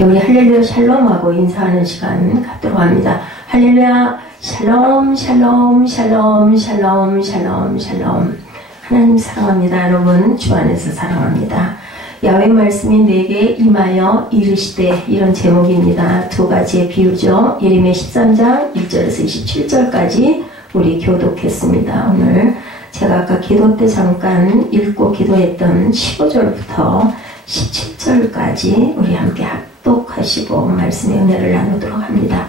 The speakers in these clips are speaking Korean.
우리 할렐루야 샬롬하고 인사하는 시간 갖도록 합니다. 할렐루야 샬롬 샬롬 샬롬 샬롬 샬롬 샬롬. 하나님 사랑합니다. 여러분 주 안에서 사랑합니다. 야훼 말씀이 내게 임하여 이르시되, 이런 제목입니다. 두 가지의 비유죠. 예레미야 13장 1절에서 27절까지 우리 교독했습니다. 오늘 제가 아까 기도 때 잠깐 읽고 기도했던 15절부터 17절까지 우리 함께 합독하시고 말씀의 은혜를 나누도록 합니다.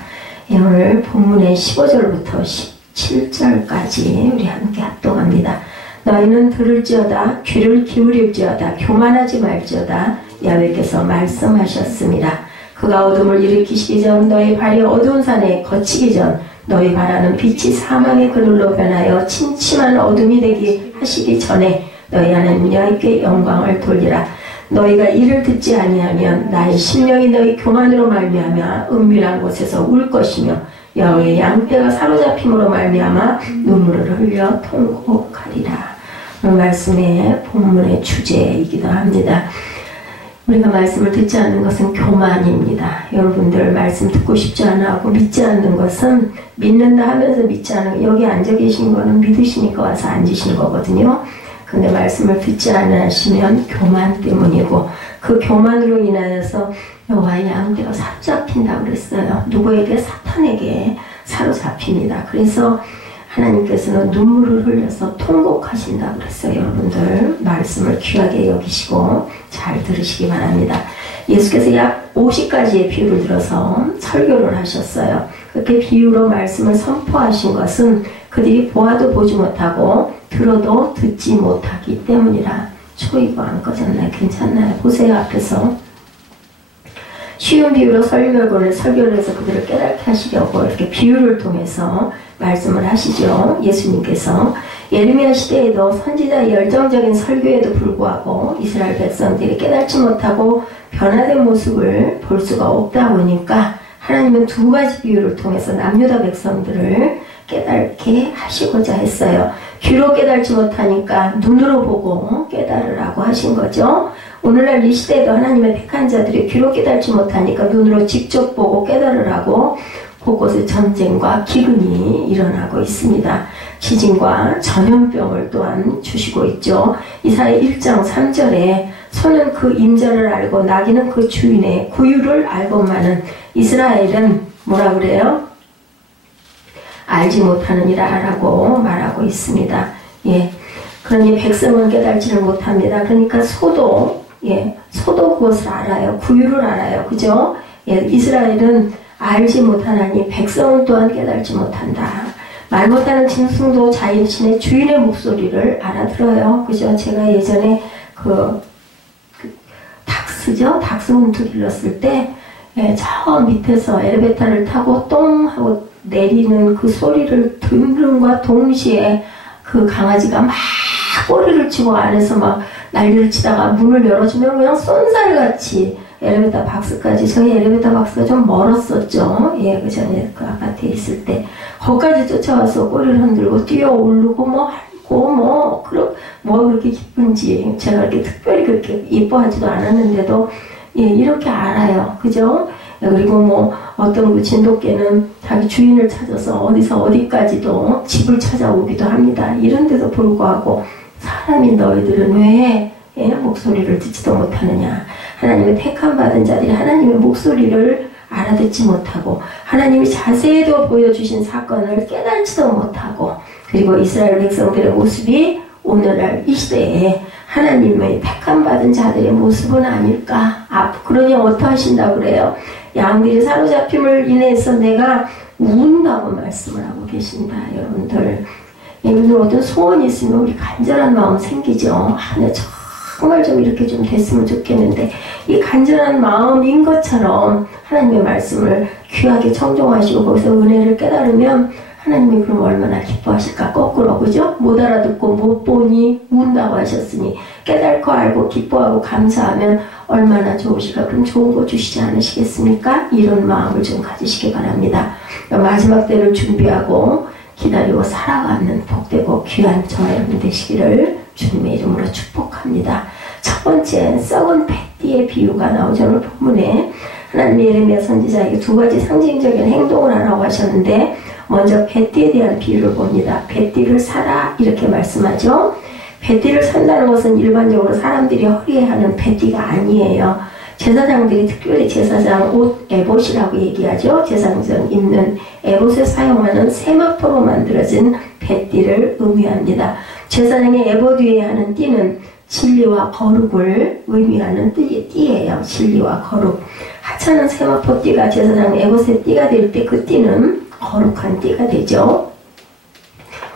오늘 본문의 15절부터 17절까지 우리 함께 합독합니다. 너희는 들을지어다, 귀를 기울일지어다, 교만하지 말지어다. 야훼께서 말씀하셨습니다. 그가 어둠을 일으키시기 전, 너희 발이 어두운 산에 거치기 전, 너희 발하는 빛이 사망의 그늘로 변하여 침침한 어둠이 되기 하시기 전에 너희 하나님 여호와께 영광을 돌리라. 너희가 이를 듣지 아니하면 나의 심령이 너희 교만으로 말미암아 은밀한 곳에서 울 것이며 여호와의 양떼가 사로잡힘으로 말미암아 눈물을 흘려 통곡하리라. 오늘 말씀의 본문의 주제이기도 합니다. 우리가 말씀을 듣지 않는 것은 교만입니다. 여러분들 말씀 듣고 싶지 않아 하고 믿지 않는 것은 믿는다 하면서 믿지 않은, 여기 앉아 계신 거는 믿으시니까 와서 앉으신 거거든요. 근데 말씀을 듣지 않으시면 교만 때문이고, 그 교만으로 인하여서 여호와의 양떼가 사로잡힌다고 그랬어요. 누구에게? 사탄에게 사로잡힙니다. 그래서 하나님께서는 눈물을 흘려서 통곡하신다고 그랬어요. 여러분들 말씀을 귀하게 여기시고 잘 들으시기 바랍니다. 예수께서 약 50가지의 비유를 들어서 설교를 하셨어요. 그렇게 비유로 말씀을 선포하신 것은 그들이 보아도 보지 못하고 들어도 듣지 못하기 때문이라. 이거 안 꺼졌나요? 괜찮나요? 보세요. 앞에서 쉬운 비유로 설교를 해서 그들을 깨닫게 하시려고 이렇게 비유를 통해서 말씀을 하시죠. 예수님께서 예레미야 시대에도 선지자의 열정적인 설교에도 불구하고 이스라엘 백성들이 깨닫지 못하고 변화된 모습을 볼 수가 없다 보니까 하나님은 두 가지 비유를 통해서 남유다 백성들을 깨닫게 하시고자 했어요. 귀로 깨닫지 못하니까 눈으로 보고 깨달으라고 하신 거죠. 오늘날 이 시대에도 하나님의 택한 자들이 귀로 깨닫지 못하니까 눈으로 직접 보고 깨달으라고 곳곳에 전쟁과 기근이 일어나고 있습니다. 지진과 전염병을 또한 주시고 있죠. 이사야 1장 3절에 소는 그 임자를 알고 나귀는 그 주인의 구유를 알고만은 이스라엘은 뭐라 그래요? 알지 못하느니라 라고 말하고 있습니다. 예. 그러니 백성은 깨달지를 못합니다. 그러니까 소도 그것을 알아요. 구유를 알아요. 그죠? 예. 이스라엘은 알지 못하나니 백성은 또한 깨달지 못한다. 말 못하는 짐승도 자신의 주인의 목소리를 알아들어요. 그죠? 제가 예전에 닥스죠? 닥스 훈트 길렀을 때, 저 밑에서 엘리베이터를 타고 똥 하고 내리는 그 소리를 듣는과 동시에 그 강아지가 막 꼬리를 치고 안에서 막 난리를 치다가 문을 열어주면 그냥 쏜살같이 엘리베이터 박스까지, 저희 엘리베이터 박스가 좀 멀었었죠. 예, 그 전에 그 아파트에 있을 때. 거기까지 쫓아와서 꼬리를 흔들고 뛰어 오르고 뭐 그렇게 기쁜지, 제가 이렇게 특별히 그렇게 이뻐하지도 않았는데도, 예, 이렇게 알아요. 그죠? 그리고 어떤 그 진돗개는 자기 주인을 찾아서 어디서 어디까지도 집을 찾아오기도 합니다. 이런데도 불구하고 사람인 너희들은 왜 목소리를 듣지도 못하느냐. 하나님의 택함 받은 자들이 하나님의 목소리를 알아듣지 못하고 하나님이 자세히도 보여주신 사건을 깨닫지도 못하고, 그리고 이스라엘 백성들의 모습이 오늘날 이 시대에 하나님의 택함 받은 자들의 모습은 아닐까. 그러니 어떠하신다고 그래요? 양들이 사로잡힘을 인해서 내가 운다고 말씀을 하고 계신다. 여러분들, 오늘 어떤 소원이 있으면 우리 간절한 마음 생기죠. 내 정말 좀 이렇게 좀 됐으면 좋겠는데, 이 간절한 마음인 것처럼 하나님의 말씀을 귀하게 청종하시고 거기서 은혜를 깨달으면 하나님이 그럼 얼마나 기뻐하실까. 거꾸로, 그죠? 못 알아듣고 못 보니 운다고 하셨으니 깨닫고 알고 기뻐하고 감사하면 얼마나 좋으실까. 그럼 좋은 거 주시지 않으시겠습니까? 이런 마음을 좀 가지시기 바랍니다. 마지막 때를 준비하고 기다리고 살아가는 복되고 귀한 저와 여러분 되시기를 주님의 이름으로 축복합니다. 첫 번째, 썩은 뱃띠의 비유가 나오죠. 오늘 본문에 하나님 예레미야 선지자에게 두 가지 상징적인 행동을 하라고 하셨는데 먼저 뱃띠에 대한 비유를 봅니다. 뱃띠를 사라 이렇게 말씀하죠. 뱃띠를 산다는 것은 일반적으로 사람들이 허리에 하는 뱃띠가 아니에요. 제사장들이 특별히 제사장 옷 에봇이라고 얘기하죠. 제사장 입는 에봇에 사용하는 세마포로 만들어진 뱃띠를 의미합니다. 제사장의 에봇 위에 하는 띠는 진리와 거룩을 의미하는 띠예요. 진리와 거룩. 하찮은 세마포 띠가 제사장 에봇의 띠가 될 때 그 띠는 거룩한 띠가 되죠.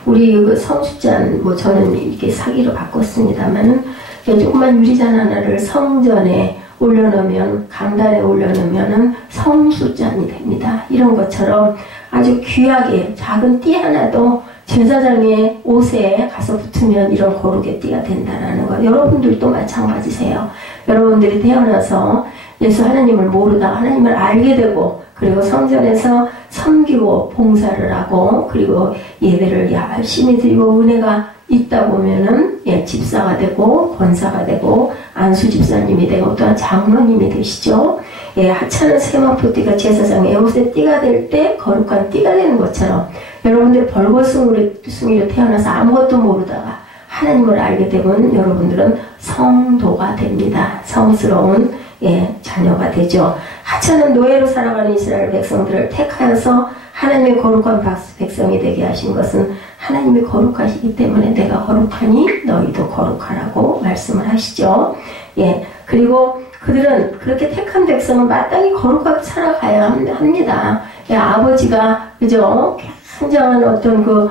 우리 그 성수잔, 저는 이렇게 사기로 바꿨습니다만은 조그만 유리잔 하나를 성전에 올려놓으면, 강단에 올려놓으면은 성수잔이 됩니다. 이런 것처럼 아주 귀하게 작은 띠 하나도 제사장의 옷에 가서 붙으면 이런 거룩의 띠가 된다는 것. 여러분들도 마찬가지세요. 여러분들이 태어나서 예수 하나님을 모르다가 하나님을 알게 되고, 그리고 성전에서 섬기고 봉사를 하고, 그리고 예배를 열심히 드리고 은혜가 있다 보면은 집사가 되고 권사가 되고 안수 집사님이 되고 또한 장로님이 되시죠. 하찮은 세마포 띠가 제사장 에봇의 띠가 될 때 거룩한 띠가 되는 것처럼 여러분들이 벌거숭이로 태어나서 아무것도 모르다가 하나님을 알게 되면 여러분들은 성도가 됩니다. 성스러운 자녀가 되죠. 하찮은 노예로 살아가는 이스라엘 백성들을 택하여서 하나님의 거룩한 백성이 되게 하신 것은 하나님이 거룩하시기 때문에 내가 거룩하니 너희도 거룩하라고 말씀을 하시죠. 그리고 그들은 그렇게 택한 백성은 마땅히 거룩하게 살아가야 합니다. 아버지가 그죠? 굉장한 어떤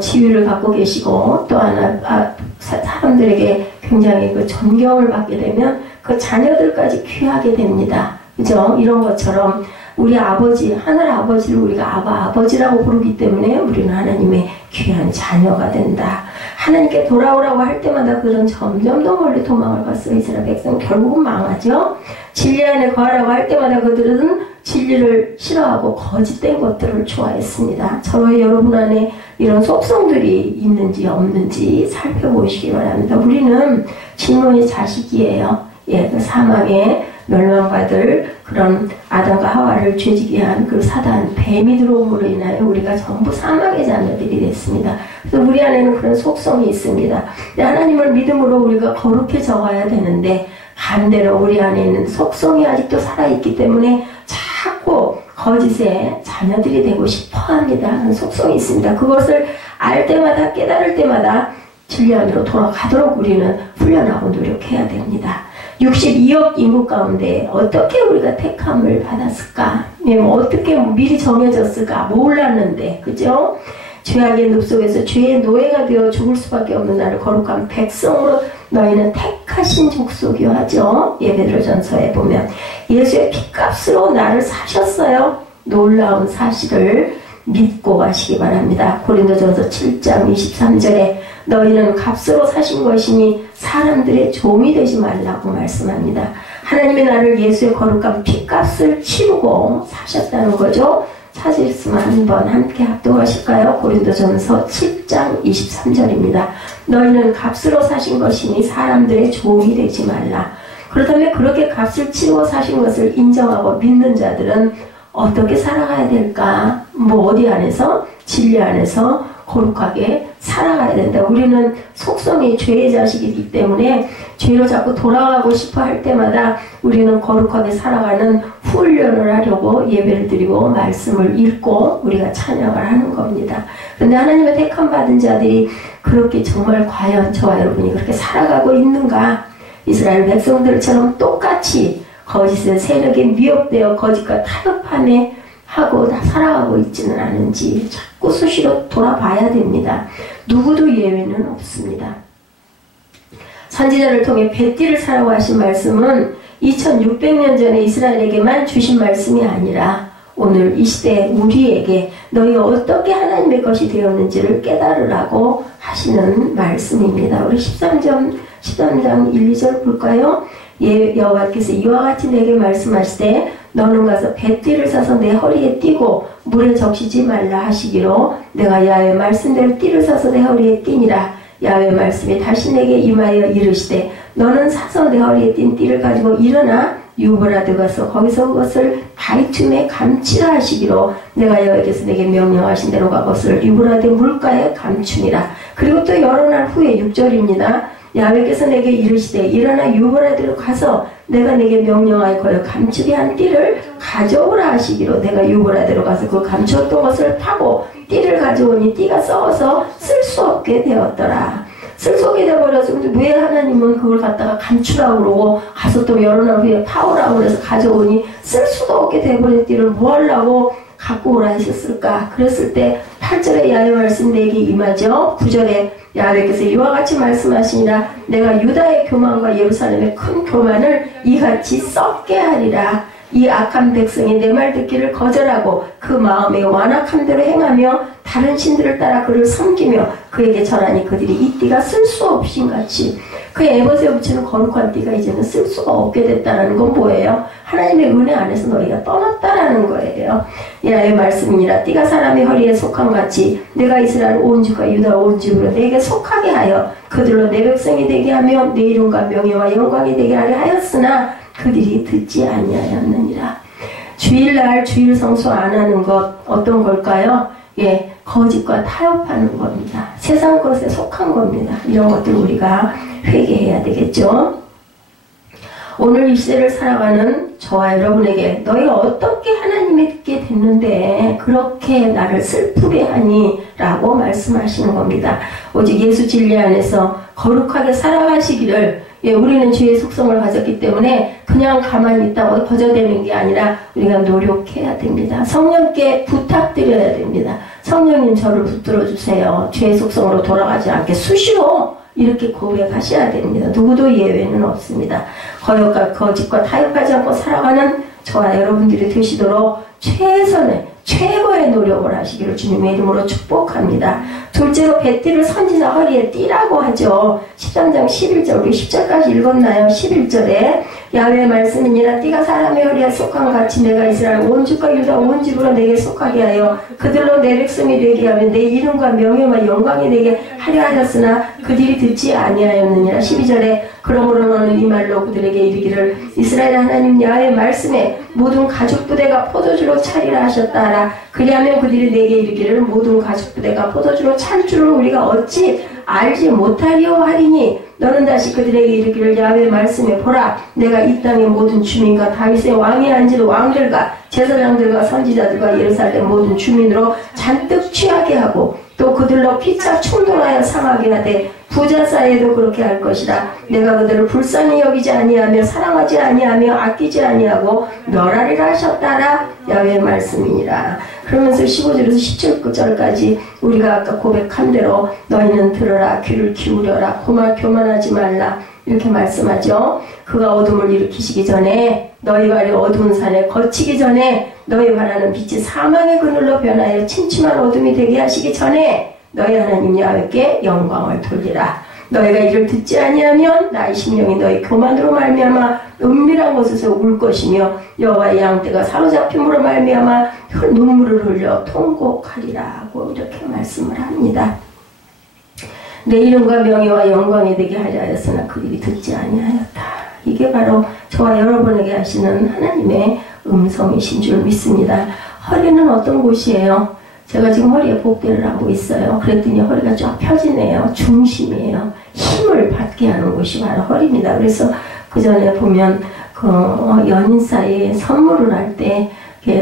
지위를 갖고 계시고 또 하나 사람들에게 굉장히 그 존경을 받게 되면 그 자녀들까지 귀하게 됩니다. 그죠? 이런 것처럼 우리 아버지, 하늘 아버지를 우리가 아버지라고 부르기 때문에 우리는 하나님의 귀한 자녀가 된다. 하나님께 돌아오라고 할 때마다 그들은 점점 더 멀리 도망을 갔어요. 이스라엘 백성은 결국은 망하죠. 진리 안에 거하라고 할 때마다 그들은 진리를 싫어하고 거짓된 것들을 좋아했습니다. 저와 여러분 안에 이런 속성들이 있는지 없는지 살펴보시기 바랍니다. 우리는 진노의 자식이에요. 그 사망에 멸망받을 그런 아담과 하와를 죄지게 한 그 사단, 뱀이 들어옴으로 인하여 우리가 전부 사망의 자녀들이 됐습니다. 그래서 우리 안에는 그런 속성이 있습니다. 하나님을 믿음으로 우리가 거룩해져 가야 되는데 반대로 우리 안에 있는 속성이 아직도 살아있기 때문에 자꾸 거짓의 자녀들이 되고 싶어합니다. 하는 속성이 있습니다. 그것을 알 때마다 깨달을 때마다 진리 안으로 돌아가도록 우리는 훈련하고 노력해야 됩니다. 62억 인구 가운데 어떻게 우리가 택함을 받았을까? 어떻게 미리 정해졌을까? 몰랐는데, 그죠? 죄악의 늪 속에서 죄의 노예가 되어 죽을 수밖에 없는 나를 거룩한 백성으로 너희는 택하신 족속이요 하죠. 예배드로전서에 보면 예수의 피값으로 나를 사셨어요. 놀라운 사실을 믿고 가시기 바랍니다. 고린도전서 7장 23절에 너희는 값으로 사신 것이니 사람들의 종이 되지 말라고 말씀합니다. 하나님의 나를 예수의 거룩한 피값을 치르고 사셨다는 거죠. 찾으셨으면 한번 함께 합독하실까요? 고린도전서 7장 23절입니다. 너희는 값으로 사신 것이니 사람들의 종이 되지 말라. 그렇다면 그렇게 값을 치르고 사신 것을 인정하고 믿는 자들은 어떻게 살아가야 될까? 어디 안에서? 진리 안에서 거룩하게 살아가야 된다. 우리는 속성이 죄의 자식이기 때문에 죄로 자꾸 돌아가고 싶어 할 때마다 우리는 거룩하게 살아가는 훈련을 하려고 예배를 드리고 말씀을 읽고 우리가 찬양을 하는 겁니다. 그런데 하나님의 택함 받은 자들이 그렇게 정말 과연 저와 여러분이 그렇게 살아가고 있는가? 이스라엘 백성들처럼 똑같이 거짓의 세력에 미혹되어 거짓과 타협함에 하고 다 살아가고 있지는 않은지 자꾸 수시로 돌아봐야 됩니다. 누구도 예외는 없습니다. 선지자를 통해 뱃띠를 사라고 하신 말씀은 2600년 전에 이스라엘에게만 주신 말씀이 아니라 오늘 이 시대 우리에게 너희 어떻게 하나님의 것이 되었는지를 깨달으라고 하시는 말씀입니다. 우리 13장 1, 2절 볼까요? 여호와께서 이와 같이 내게 말씀하시되 너는 가서 뱃띠를 사서 내 허리에 띠고 물에 적시지 말라 하시기로 내가 야훼 말씀대로 띠를 사서 내 허리에 띠니라. 야훼 말씀이 다시 내게 임하여 이르시되 너는 사서 내 허리에 띈 띠를 가지고 일어나 유브라 들어가서 거기서 그것을 바위틈에 감치라 하시기로 내가 여호와께서 내게 명령하신 대로 그것을 유브라데 물가에 감추니라. 그리고 또 여러 날 후에 6절입니다. 야훼께서 내게 이르시되 일어나 유브라데로 가서 내가 내게 명령하여 감추게 한 띠를 가져오라 하시기로 내가 유브라데로 가서 그 감추었던 것을 파고 띠를 가져오니 띠가 썩어서 쓸 수 없게 되었더라. 쓸 수 없게 되어버려서 왜 하나님은 그걸 갖다가 감추라고 그러고 가서 또 여러 날 후에 파오라고 그래서 가져오니 쓸 수도 없게 되어버린 띠를 뭐 하려고 갖고 오라 하셨을까? 그랬을 때 8절에 야훼 말씀 내게 임하죠. 9절에 야훼께서 이와 같이 말씀하시니라. 내가 유다의 교만과 예루살렘의 큰 교만을 이같이 썩게 하리라. 이 악한 백성이 내 말 듣기를 거절하고 그 마음에 완악한 대로 행하며 다른 신들을 따라 그를 섬기며 그에게 절하니 그들이 이 띠가 쓸 수 없인 같이 그 에봇에 붙이는 거룩한 띠가 이제는 쓸 수가 없게 됐다는 건 뭐예요? 하나님의 은혜 안에서 너희가 떠났다라는 거예요. 야훼의 말씀이니라. 띠가 사람의 허리에 속한 같이 내가 이스라엘 온 집과 유다 온 집으로 내게 속하게 하여 그들로 내 백성이 되게 하며 내 이름과 명예와 영광이 되게 하려 하였으나 그들이 듣지 아니하였느니라. 주일날 주일 성수 안 하는 것 어떤 걸까요? 예, 거짓과 타협하는 겁니다. 세상 것에 속한 겁니다. 이런 것들 우리가 회개해야 되겠죠. 오늘 이 시대를 살아가는 저와 여러분에게 너희가 어떻게 하나님께 됐는데 그렇게 나를 슬프게 하니? 라고 말씀하시는 겁니다. 오직 예수 진리 안에서 거룩하게 살아가시기를 우리는 주의 속성을 가졌기 때문에 그냥 가만히 있다고 거저대는 게 아니라 우리가 노력해야 됩니다. 성령께 부탁드려야 됩니다. 성령님 저를 붙들어 주세요. 주의 속성으로 돌아가지 않게 수시로 이렇게 고백하셔야 됩니다. 누구도 예외는 없습니다. 거짓과 타협하지 않고 살아가는 저와 여러분들이 되시도록 최고의 노력을 하시기를 주님의 이름으로 축복합니다. 둘째로 배띠를 선지자 허리에 띠라고 하죠. 13장 11절 우리 10절까지 읽었나요? 11절에 야훼의 말씀이니라. 띠가 사람의 허리에 속한 같이 내가 이스라엘 온 집과 유다 온 집으로 내게 속하게 하여 그들로 내 백성이 되게 하며 내 이름과 명예와 영광이 되게 하려 하였으나 그들이 듣지 아니하였느니라. 12절에 그러므로 너는 이 말로 그들에게 이르기를 이스라엘 하나님 야훼의 말씀에 모든 가죽 부대가 포도주로 차리라 하셨다 하라. 그리하면 그들이 내게 이르기를 모든 가죽 부대가 포도주로 찰 줄을 우리가 어찌 알지 못하리오 하리니 너는 다시 그들에게 이르기를 야훼의 말씀에 보라 내가 이 땅의 모든 주민과 다윗의 왕이 앉은 왕들과 제사장들과 선지자들과 예루살렘 모든 주민으로 잔뜩 취하게 하고 또 그들로 피차 충돌하여 상하게 하되 부자 사이에도 그렇게 할 것이다. 내가 그들을 불쌍히 여기지 아니하며 사랑하지 아니하며 아끼지 아니하고 멸하리라 하셨다라. 야훼의 말씀이니라. 그러면서 15절에서 17절까지 우리가 아까 고백한 대로 너희는 들어라 귀를 기울여라 교만하지 말라 이렇게 말씀하죠. 그가 어둠을 일으키시기 전에 너희 발이 어두운 산에 거치기 전에 너희 바라는 빛이 사망의 그늘로 변하여 침침한 어둠이 되게 하시기 전에 너희 하나님 야훼께 영광을 돌리라. 너희가 이를 듣지 아니하면 나의 심령이 너희 교만으로 말미암아 은밀한 곳에서 울 것이며 여호와의 양떼가 사로잡힘으로 말미암아 눈물을 흘려 통곡하리라고 이렇게 말씀을 합니다. 내 이름과 명예와 영광이 되게 하려 하였으나 그들이 듣지 아니하였다. 이게 바로 저와 여러분에게 하시는 하나님의 음성이신 줄 믿습니다. 허리는 어떤 곳이에요? 제가 지금 허리에 복대를 하고 있어요. 그랬더니 허리가 쫙 펴지네요. 중심이에요. 힘을 받게 하는 곳이 바로 허리입니다. 그래서 그 전에 보면 연인 사이에 선물을 할 때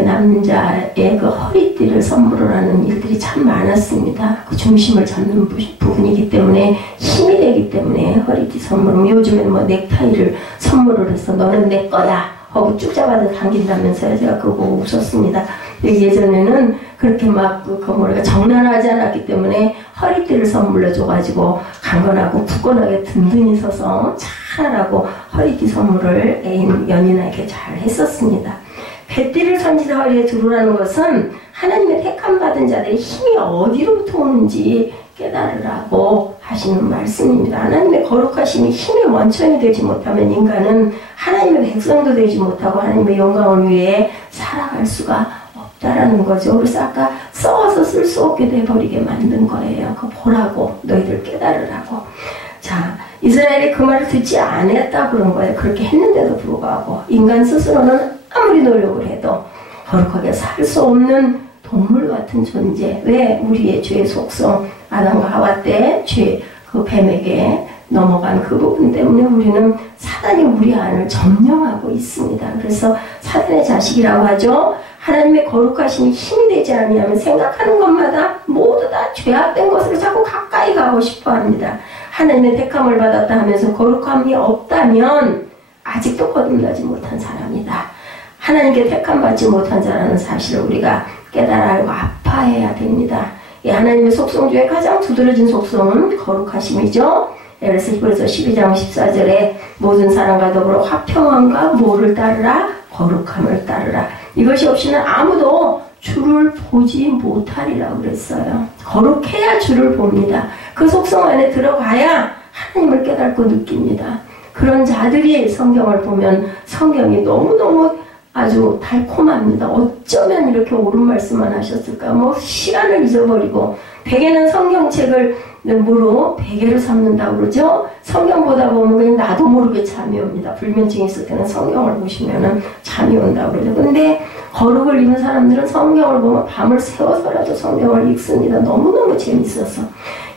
남자의 그 허리띠를 선물을 하는 일들이 참 많았습니다. 그 중심을 잡는 부분이기 때문에 힘이 되기 때문에 허리띠 선물은 요즘에는 뭐 넥타이를 선물을 해서 너는 내 거야 하고 쭉 잡아서 당긴다면서요. 제가 그거 보고 웃었습니다. 예전에는 그렇게 막 뭐랄까 정난하지 않았기 때문에 허리띠를 선물로 줘가지고 강건하고 굳건하게 든든히 서서 잘하고 허리띠 선물을 연인에게 잘 했었습니다. 배띠를 선지자 허리에 두르라는 것은 하나님의 택함받은 자들의 힘이 어디로부터 오는지 깨달으라고 하시는 말씀입니다. 하나님의 거룩하심이 힘의 원천이 되지 못하면 인간은 하나님의 백성도 되지 못하고 하나님의 영광을 위해 살아갈 수가 없다라는 거죠. 그래서 아까 썩어서 쓸 수 없게 돼버리게 만든 거예요. 그거 보라고 너희들 깨달으라고. 자, 이스라엘이 그 말을 듣지 않았다 그런 거예요. 그렇게 했는데도 불구하고 인간 스스로는 아무리 노력을 해도 거룩하게 살 수 없는 동물 같은 존재. 왜? 우리의 죄의 속성, 아담과 하와 때 죄, 그 뱀에게 넘어간 그 부분 때문에 우리는 사단이 우리 안을 점령하고 있습니다. 그래서 사단의 자식이라고 하죠. 하나님의 거룩하심이 힘이 되지 않으면 생각하는 것마다 모두 다 죄악된 것으로 자꾸 가까이 가고 싶어 합니다. 하나님의 택함을 받았다 하면서 거룩함이 없다면 아직도 거듭나지 못한 사람이다. 하나님께 택함받지 못한 자라는 사실을 우리가 깨달아 알고 아파해야 됩니다. 하나님의 속성 중에 가장 두드러진 속성은 거룩하심이죠. 그래서 히브리서 12장 14절에 모든 사람과 더불어 화평함과 뭐를 따르라? 거룩함을 따르라. 이것이 없이는 아무도 주를 보지 못하리라고 그랬어요. 거룩해야 주를 봅니다. 그 속성 안에 들어가야 하나님을 깨닫고 느낍니다. 그런 자들이 성경을 보면 성경이 너무너무 아주 달콤합니다. 어쩌면 이렇게 옳은 말씀만 하셨을까? 뭐 시간을 잊어버리고 베개는 성경책을 무로 베개를 삼는다고 그러죠. 성경 보다 보면 그냥 나도 모르게 잠이 옵니다. 불면증이 있을 때는 성경을 보시면은 잠이 온다고 그러죠. 근데 거룩을 입은 사람들은 성경을 보면 밤을 새워서라도 성경을 읽습니다. 너무너무 재밌어서.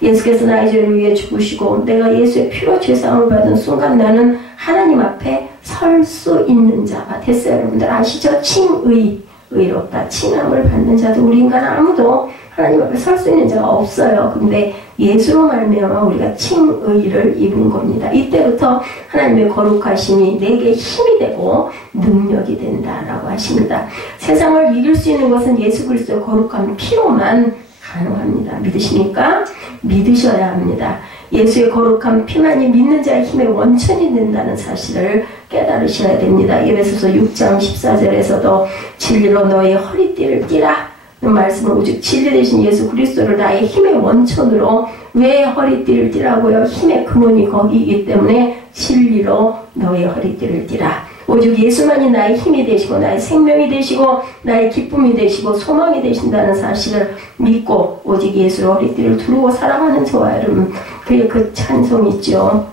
예수께서 나의 죄를 위해 죽으시고 내가 예수의 피로 죄사함을 받은 순간 나는 하나님 앞에 설 수 있는 자가 됐어요. 여러분들 아시죠? 칭의, 의롭다. 칭함을 받는 자도 우리 인간은 아무도 하나님 앞에 설 수 있는 자가 없어요. 근데 예수로 말미암아 우리가 칭의를 입은 겁니다. 이때부터 하나님의 거룩하심이 내게 힘이 되고 능력이 된다라고 하십니다. 세상을 이길 수 있는 것은 예수 그리스도의 거룩한 피로만 가능합니다. 믿으십니까? 믿으셔야 합니다. 예수의 거룩한 피만이 믿는 자의 힘의 원천이 된다는 사실을 깨달으셔야 됩니다. 에베소서 6장 14절에서도 진리로 너의 허리띠를 띠라 말씀은 오직 진리 되신 예수 그리스도를 나의 힘의 원천으로 왜 허리띠를 띠라고요? 힘의 근원이 거기이기 때문에 진리로 너의 허리띠를 띠라. 오직 예수만이 나의 힘이 되시고 나의 생명이 되시고 나의 기쁨이 되시고 소망이 되신다는 사실을 믿고 오직 예수로 허리띠를 두르고 살아가는 저와 여러분, 그의 그 찬송 있죠.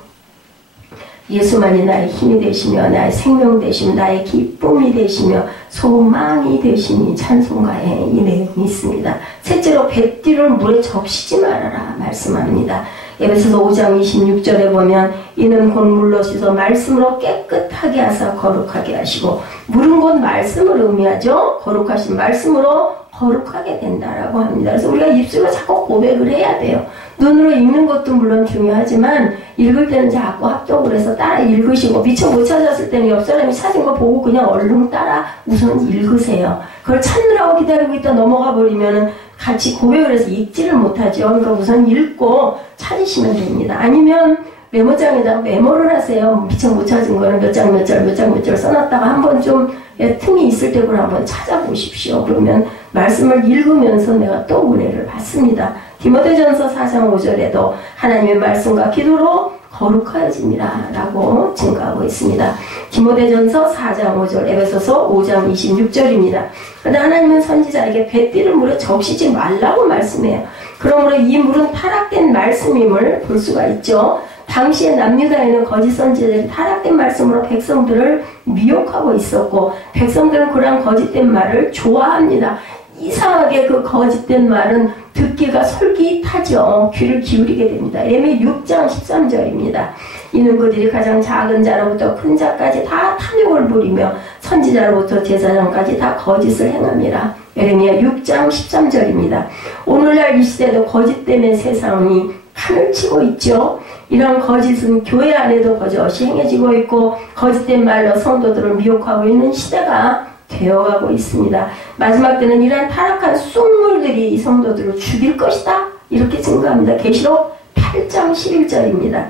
예수만이 나의 힘이 되시며 나의 생명 되시며 나의 기쁨이 되시며 소망이 되시니 찬송가에 이 내용이 있습니다. 셋째로 뱃띠를 물에 적시지 말아라 말씀합니다. 에베소서 5장 26절에 보면 이는 곧 물로 씻어 말씀으로 깨끗하게 하사 거룩하게 하시고, 물은 곧 말씀을 의미하죠. 거룩하신 말씀으로 거룩하게 된다라고 합니다. 그래서 우리가 입술로 자꾸 고백을 해야 돼요. 눈으로 읽는 것도 물론 중요하지만 읽을 때는 자꾸 합독을 해서 따라 읽으시고, 미처 못 찾았을 때는 옆 사람이 찾은 거 보고 그냥 얼른 따라 우선 읽으세요. 그걸 찾느라고 기다리고 있다 넘어가 버리면은 같이 고백을 해서 읽지를 못하죠. 그러니까 우선 읽고 찾으시면 됩니다. 아니면 메모장에다가 메모를 하세요. 미처 못 찾은 거는 몇 장 몇 절 써놨다가 한번 좀 틈이 있을 때 그걸 한번 찾아보십시오. 그러면 말씀을 읽으면서 내가 또 은혜를 받습니다. 디모데전서 4장 5절에도 하나님의 말씀과 기도로 거룩하여집니다 라고 증거하고 있습니다. 디모데전서 4장 5절, 에베소서 5장 26절입니다. 그런데 하나님은 선지자에게 뱃띠를 물에 적시지 말라고 말씀해요. 그러므로 이 물은 타락된 말씀임을 볼 수가 있죠. 당시에 남유다에는 거짓 선지자들이 타락된 말씀으로 백성들을 미혹하고 있었고, 백성들은 그러한 거짓된 말을 좋아합니다. 이상하게 그 거짓된 말은 듣기가 솔깃하죠. 귀를 기울이게 됩니다. 예레미야 6장 13절입니다. 이는 그들이 가장 작은 자로부터 큰 자까지 다 탐욕을 부리며 선지자로부터 제사장까지 다 거짓을 행함이라. 예레미야 6장 13절입니다. 오늘날 이 시대도 거짓 때문에 세상이 판을 치고 있죠. 이런 거짓은 교회 안에도 버젓이 행해지고 있고 거짓된 말로 성도들을 미혹하고 있는 시대가 되어가고 있습니다. 마지막 때는 이러한 타락한 쑥물들이 이 성도들을 죽일 것이다 이렇게 증거합니다. 계시록 8장 11절입니다.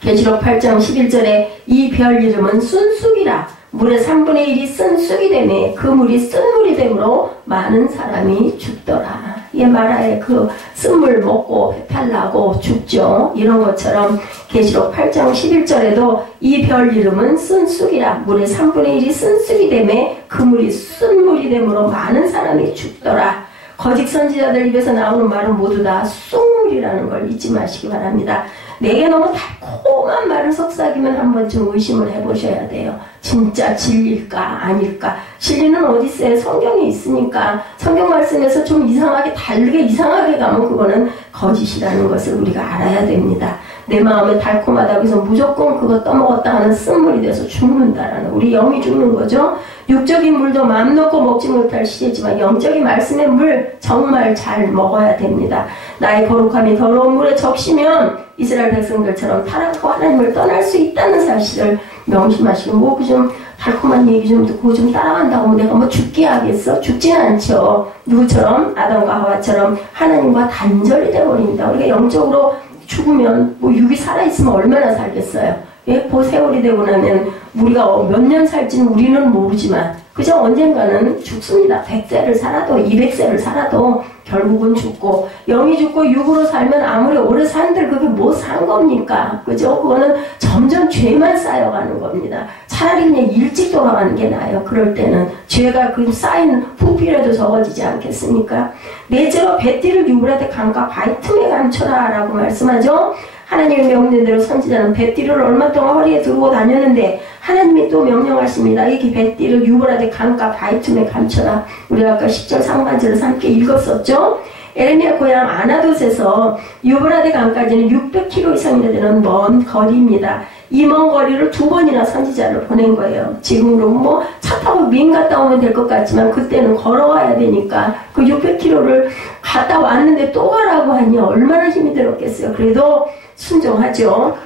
계시록 8장 11절에 이 별 이름은 순쑥이라. 물의 3분의 1이 쓴 쑥이 되매 그 물이 쓴 물이 되므로 많은 사람이 죽더라. 이 마라의 그 쓴물 먹고 배탈 나고 죽죠. 이런 것처럼 계시록 8장 11절에도 이 별 이름은 쓴 쑥이라. 물의 3분의 1이 쓴 쑥이 되매 그 물이 쓴 물이 되므로 많은 사람이 죽더라. 거짓 선지자들 입에서 나오는 말은 모두 다 쑥물이라는 걸 잊지 마시기 바랍니다. 내게 너무 달콤한 말을 속삭이면 한 번쯤 의심을 해보셔야 돼요. 진짜 진리일까 아닐까. 진리는 어디 있어요? 성경에 있으니까. 성경 말씀에서 좀 이상하게 다르게 이상하게 가면 그거는 거짓이라는 것을 우리가 알아야 됩니다. 내 마음에 달콤하다고 해서 무조건 그거 떠먹었다 하는 쓴물이 돼서 죽는다라는, 우리 영이 죽는 거죠. 육적인 물도 마음 놓고 먹지 못할 시제지만 영적인 말씀의 물 정말 잘 먹어야 됩니다. 나의 거룩함이 더러운 물에 적시면 이스라엘 백성들처럼 타락하고 하나님을 떠날 수 있다는 사실을 명심하시고, 뭐 그 좀 달콤한 얘기 좀 듣고 좀 따라간다고 내가 뭐 죽게 하겠어? 죽진 않죠. 누구처럼? 아담과 하와처럼 하나님과 단절이 되어버립니다. 우리가 영적으로 죽으면 뭐 육이 살아있으면 얼마나 살겠어요. 예, 그 세월이 되고 나면 우리가 몇 년 살지는 우리는 모르지만 그저 언젠가는 죽습니다. 100세를 살아도 200세를 살아도 결국은 죽고, 영이 죽고 육으로 살면 아무리 오래 산들 그게 뭐 산 겁니까? 그죠? 그거는 점점 죄만 쌓여가는 겁니다. 차라리 그냥 일찍 돌아가는 게 나아요. 그럴 때는 죄가 그 쌓인 부피라도 적어지지 않겠습니까? 넷째로 뱃띠를 유브라데 강가 바위 틈에 감춰라 라고 말씀하죠. 하나님의 명령대로 선지자는 뱃띠를 얼마 동안 허리에 두르고 다녔는데 하나님이 또 명령하십니다. 이게 뱃띠를 유브라데 강가 바위 틈에 감춰라. 우리가 아까 10절 상반절을 함께 읽었었죠. 에레미야 고향 아나돗에서 유브라데 강까지는 600km 이상이나 되는 먼 거리입니다. 이 먼 거리를 2번이나 선지자를 보낸 거예요. 지금으로 뭐 차 타고 민 갔다 오면 될 것 같지만 그때는 걸어와야 되니까 그 600km를 갔다 왔는데 또 가라고 하니 얼마나 힘이 들었겠어요. 그래도 순종하죠.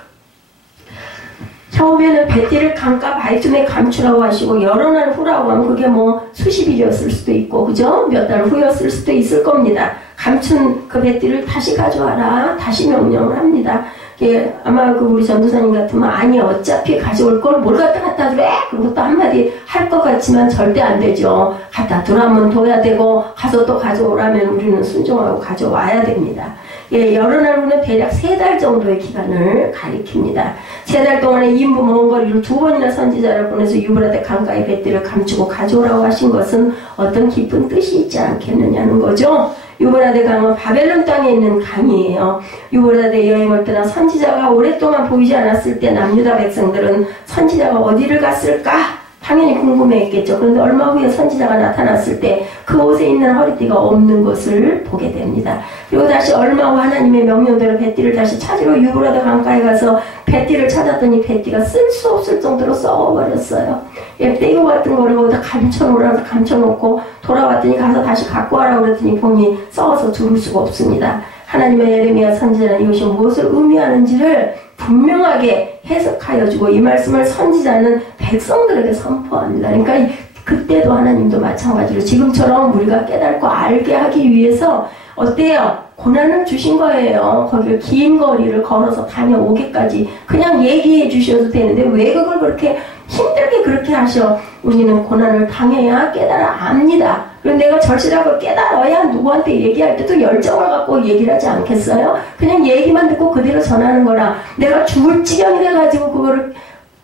처음에는 뱃띠를 강가 바위틈에 감추라고 하시고 여러 날 후라고 하면 그게 뭐 수십 일이었을 수도 있고, 그죠? 몇 달 후였을 수도 있을 겁니다. 감춘 그 뱃띠를 다시 가져와라. 다시 명령을 합니다. 예, 아마 그 우리 전도사님 같으면 아니 어차피 가져올 걸 뭘 갖다 두래? 그리고 또 한마디 할 것 같지만 절대 안 되죠. 갖다 두라면 둬야 되고 가서 또 가져오라면 우리는 순종하고 가져와야 됩니다. 예, 여러 날 후는 대략 3달 정도의 기간을 가리킵니다. 3달 동안에 인부 먼 거리를 2번이나 선지자를 보내서 유브라데 강가의 뱃띠를 감추고 가져오라고 하신 것은 어떤 깊은 뜻이 있지 않겠느냐는 거죠. 유브라데 강은 바벨론 땅에 있는 강이에요. 유브라데 여행을 떠나 선지자가 오랫동안 보이지 않았을 때 남유다 백성들은 선지자가 어디를 갔을까? 당연히 궁금해했겠죠. 그런데 얼마 후에 선지자가 나타났을 때 그 옷에 있는 허리띠가 없는 것을 보게 됩니다. 그리고 다시 얼마 후 하나님의 명령대로 뱃띠를 다시 찾으러 유브라데 강가에 가서 뱃띠를 찾았더니 뱃띠가 쓸 수 없을 정도로 썩어버렸어요. 떼고 같은 거를 거기다 감춰놓으라고 감춰놓고 돌아왔더니 가서 다시 갖고 와라고 그랬더니 보니 썩어서 두를 수가 없습니다. 하나님의 예레미야 선지자는 이것이 무엇을 의미하는지를 분명하게 해석하여 주고 이 말씀을 선지자는 백성들에게 선포합니다. 그러니까 그때도 하나님도 마찬가지로 지금처럼 우리가 깨닫고 알게 하기 위해서 어때요? 고난을 주신 거예요. 거기를 긴 거리를 걸어서 다녀오기까지 그냥 얘기해 주셔도 되는데 왜 그걸 그렇게 힘들게 그렇게 하셔? 우리는 고난을 당해야 깨달아 압니다. 그리고 내가 절실하고 깨달아야 누구한테 얘기할 때도 열정을 갖고 얘기를 하지 않겠어요? 그냥 얘기만 듣고 그대로 전하는 거랑 내가 죽을 지경이 돼가지고 그거를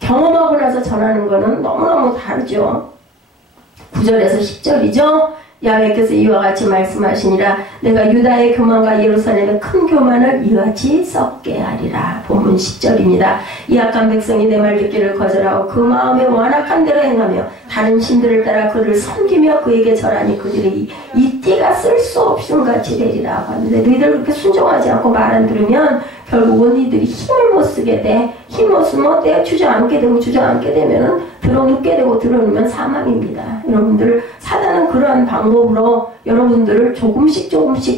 경험하고 나서 전하는 거는 너무너무 다르죠. 9절에서 10절이죠. 야훼께서 이와 같이 말씀하시니라. 내가 유다의 교만과 예루살렘의 큰 교만을 이같이 썩게 하리라. 본문 10절입니다. 이 악한 백성이 내 말 듣기를 거절하고 그 마음에 완악한 대로 행하며 다른 신들을 따라 그를 섬기며 그에게 절하니 그들의 이 띠가 쓸 수 없음 같이 되리라 하는데, 너희들 그렇게 순종하지 않고 말 안 들으면 결국은 너희들이 힘을 못 쓰게 돼. 힘 못 쓰면 내가 주저앉게 되고 주저앉게 되면은 들어눕게 되고 들어누면 사망입니다. 여러분들 사단은 그러한 방법으로 여러분들을 조금씩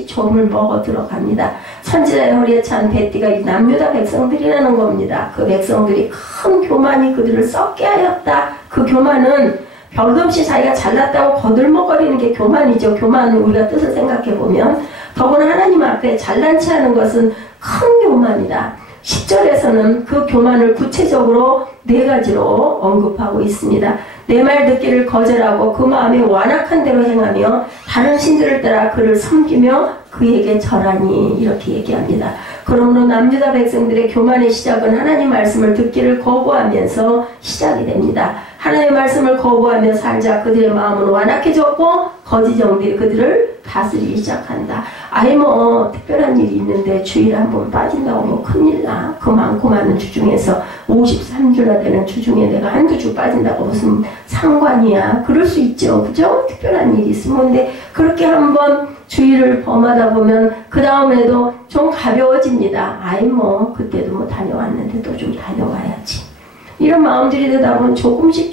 점을 먹어 들어갑니다. 선지자의 허리에 찬 뱃띠가 남유다 백성들이라는 겁니다. 그 백성들이 큰 교만이 그들을 썩게 하였다. 그 교만은 별없이 자기가 잘났다고 거들먹거리는 게 교만이죠. 교만은 우리가 뜻을 생각해보면 더구나 하나님 앞에 잘난 체 하는 것은 큰 교만이다. 10절에서는 그 교만을 구체적으로 4가지로 언급하고 있습니다. 내 말 듣기를 거절하고 그 마음에 완악한 대로 행하며 다른 신들을 따라 그를 섬기며 그에게 절하니, 이렇게 얘기합니다. 그러므로 남유다 백성들의 교만의 시작은 하나님 말씀을 듣기를 거부하면서 시작이 됩니다. 하나님의 말씀을 거부하며 살자 그들의 마음은 완악해졌고 거짓 영들이 그들을 다스리기 시작한다. 아예 뭐 특별한 일이 있는데 주일에 한번 빠진다고 뭐 큰일나. 그 많고 많은 주 중에서 53주나 되는 주 중에 내가 한두 주 빠진다고 무슨 상관이야. 그럴 수 있죠. 그죠? 특별한 일이 있으면. 근데 그렇게 한번 주일을 범하다 보면 그 다음에도 좀 가벼워집니다. 아이 뭐 그때도 뭐 다녀왔는데 또 좀 다녀와야지. 이런 마음들이 되다 보면 조금씩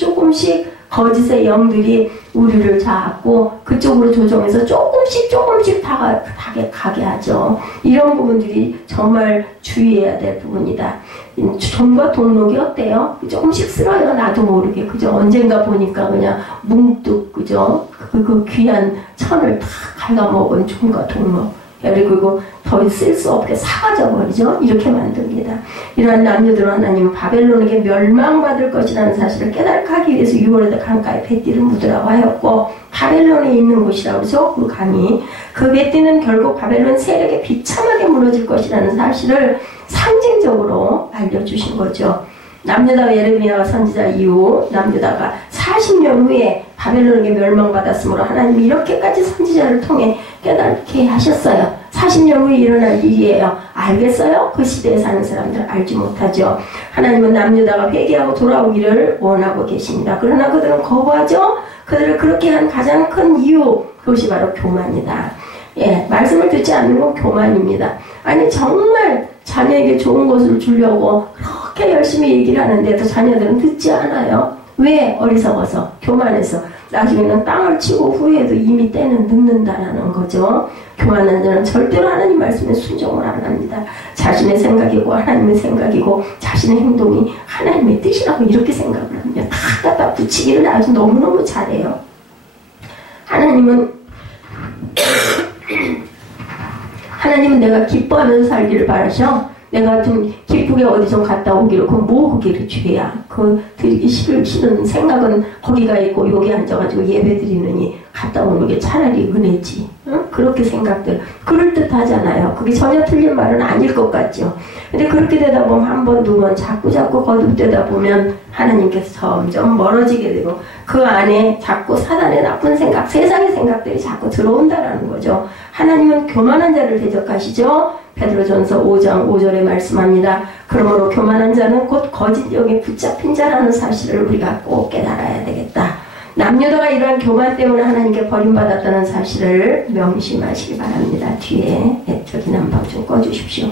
거짓의 영들이 우리를 잡고 그쪽으로 조정해서 조금씩 가게 하죠. 이런 부분들이 정말 주의해야 될 부분이다. 돈과 돈록이 어때요? 조금씩 쓸어요. 나도 모르게. 그죠? 언젠가 보니까 그냥 뭉뚝, 그죠? 그 귀한 천을 다 갉아먹은 돈과 돈록. 그리고 더 쓸 수 없게 사가져 버리죠. 이렇게 만듭니다. 이러한 남녀들은 하나님은 바벨론에게 멸망받을 것이라는 사실을 깨닫게 하기 위해서 6월에도 강가에 뱃띠를 묻으라고 하였고 바벨론에 있는 곳이라고 그러죠. 그 강이. 그 뱃띠는 결국 바벨론 세력에 비참하게 무너질 것이라는 사실을 상징적으로 알려주신 거죠. 남유다와 예레미야 선지자 이후 남유다가 40년 후에 바벨론에게 멸망받았으므로 하나님이 이렇게까지 선지자를 통해 깨닫게 하셨어요. 40년 후에 일어날 일이에요. 알겠어요? 그 시대에 사는 사람들 알지 못하죠. 하나님은 남유다가 회개하고 돌아오기를 원하고 계십니다. 그러나 그들은 거부하죠. 그들을 그렇게 한 가장 큰 이유, 그것이 바로 교만이다. 예, 말씀을 듣지 않는 건 교만입니다. 아니 정말 자녀에게 좋은 것을 주려고 그렇게 열심히 얘기를 하는데도 자녀들은 듣지 않아요. 왜? 어리석어서, 교만해서. 나중에는 땅을 치고 후회해도 이미 때는 늦는다라는 거죠. 교만한 자는 절대로 하나님 말씀에 순종을 안 합니다. 자신의 생각이고 하나님의 생각이고 자신의 행동이 하나님의 뜻이라고 이렇게 생각을 합니다. 다 갖다 붙이기를 아주 너무너무 잘해요. 하나님은 내가 기뻐하면서 살기를 바라셔. 내가 좀 기쁘게 어디 좀 갔다 오기를, 그건 뭐 그게 죄야. 그 드리기 싫은 생각은 거기가 있고 여기 앉아가지고 예배 드리느니 갔다 오는 게 차라리 은혜지. 응? 그렇게 생각들. 그럴듯하잖아요. 그게 전혀 틀린 말은 아닐 것 같죠. 근데 그렇게 되다 보면 한 번, 두 번 자꾸 거듭되다 보면 하나님께서 점점 멀어지게 되고 그 안에 자꾸 사단의 나쁜 생각, 세상의 생각들이 자꾸 들어온다라는 거죠. 하나님은 교만한 자를 대적하시죠. 베드로전서 5장 5절에 말씀합니다. 그러므로 교만한 자는 곧 거짓 영에 붙잡힌 자라는 사실을 우리가 꼭 깨달아야 되겠다. 남유다가 이러한 교만 때문에 하나님께 버림받았다는 사실을 명심하시기 바랍니다. 뒤에 저기 난방 좀 꺼주십시오.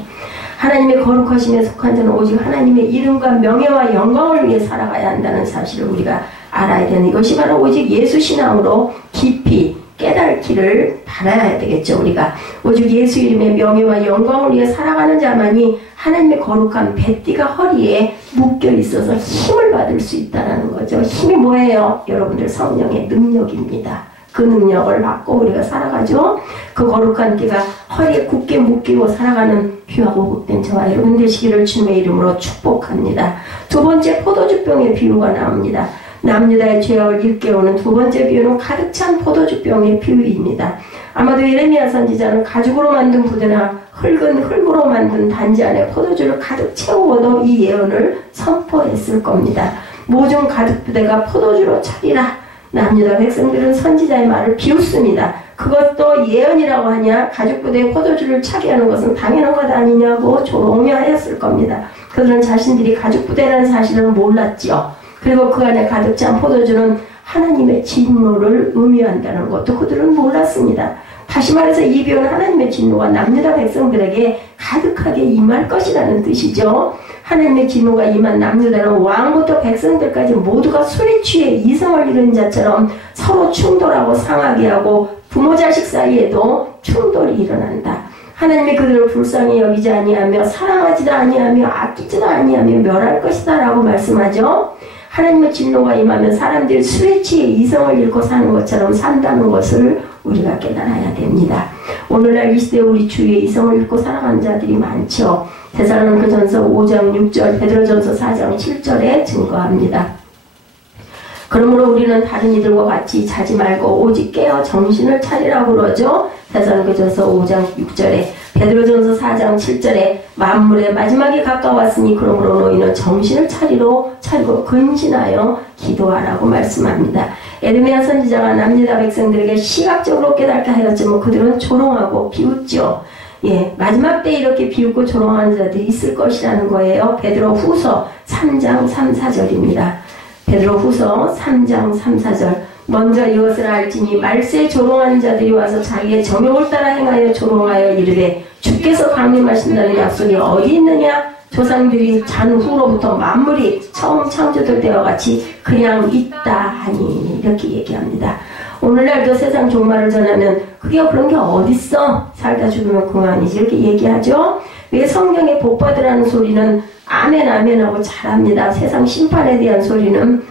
하나님의 거룩하심에 속한 자는 오직 하나님의 이름과 명예와 영광을 위해 살아가야 한다는 사실을 우리가 알아야 되는, 이것이 바로 오직 예수 신앙으로 깊이 깨닫기를 바라야 되겠죠. 우리가 오직 예수 이름의 명예와 영광을 위해 살아가는 자만이 하나님의 거룩한 뱃띠가 허리에 묶여 있어서 힘을 받을 수 있다는 거죠. 힘이 뭐예요? 여러분들 성령의 능력입니다. 그 능력을 받고 우리가 살아가죠. 그 거룩한 띠가 허리에 굳게 묶이고 살아가는 귀하고 복된 저와 여러분 되시기를 주님의 이름으로 축복합니다. 두 번째, 포도주병의 비유가 나옵니다. 남유다의 죄악을 일깨우는 두 번째 비유는 가득 찬 포도주병의 비유입니다. 아마도 예레미야 선지자는 가죽으로 만든 부대나 흙은 흙으로 만든 단지 안에 포도주를 가득 채우어도 이 예언을 선포했을 겁니다. 모종 가득 부대가 포도주로 차리라. 남유다 백성들은 선지자의 말을 비웃습니다. 그것도 예언이라고 하냐? 가죽 부대에 포도주를 차게 하는 것은 당연한 것 아니냐고 조롱하였을 겁니다. 그들은 자신들이 가죽 부대라는 사실을 몰랐지요. 그리고 그 안에 가득 찬 포도주는 하나님의 진노를 의미한다는 것도 그들은 몰랐습니다. 다시 말해서 이 비유는 하나님의 진노가 남유다 백성들에게 가득하게 임할 것이라는 뜻이죠. 하나님의 진노가 임한 남유다는 왕부터 백성들까지 모두가 술에 취해 이성을 잃은 자처럼 서로 충돌하고 상하게 하고 부모 자식 사이에도 충돌이 일어난다. 하나님이 그들을 불쌍히 여기지 아니하며 사랑하지도 아니하며 아끼지도 아니하며 멸할 것이다 라고 말씀하죠. 하나님의 진노가 임하면 사람들이 술에 취해 이성을 잃고 사는 것처럼 산다는 것을 우리가 깨달아야 됩니다. 오늘날 이 시대에 우리 주위에 이성을 잃고 살아가는 자들이 많죠. 데살로니가전서 5장 6절, 베드로전서 4장 7절에 증거합니다. 그러므로 우리는 다른 이들과 같이 자지 말고 오직 깨어 정신을 차리라고 그러죠. 데살로니가전서 5장 6절에, 베드로전서 4장 7절에 만물의 마지막이 가까웠으니 그러므로 너희는 정신을 차리고 근신하여 기도하라고 말씀합니다. 에르미야 선지자가 남유다 백성들에게 시각적으로 깨닫게 하였지만 그들은 조롱하고 비웃죠. 예, 마지막 때 이렇게 비웃고 조롱하는 자들이 있을 것이라는 거예요. 베드로 후서 3장 3, 4절입니다. 베드로 후서 3장 3, 4절. 먼저 이것을 알지니 말세에 조롱하는 자들이 와서 자기의 정욕을 따라 행하여 조롱하여 이르되 주께서 강림하신다는 약속이 어디 있느냐? 조상들이 잔후로부터 만물이 처음 창조될 때와 같이 그냥 있다 하니, 이렇게 얘기합니다. 오늘날도 세상 종말을 전하면 그게 그런 게 어딨어? 살다 죽으면 그만이지, 이렇게 얘기하죠. 왜 성경에 복받으라는 소리는 아멘 아멘 하고 잘합니다. 세상 심판에 대한 소리는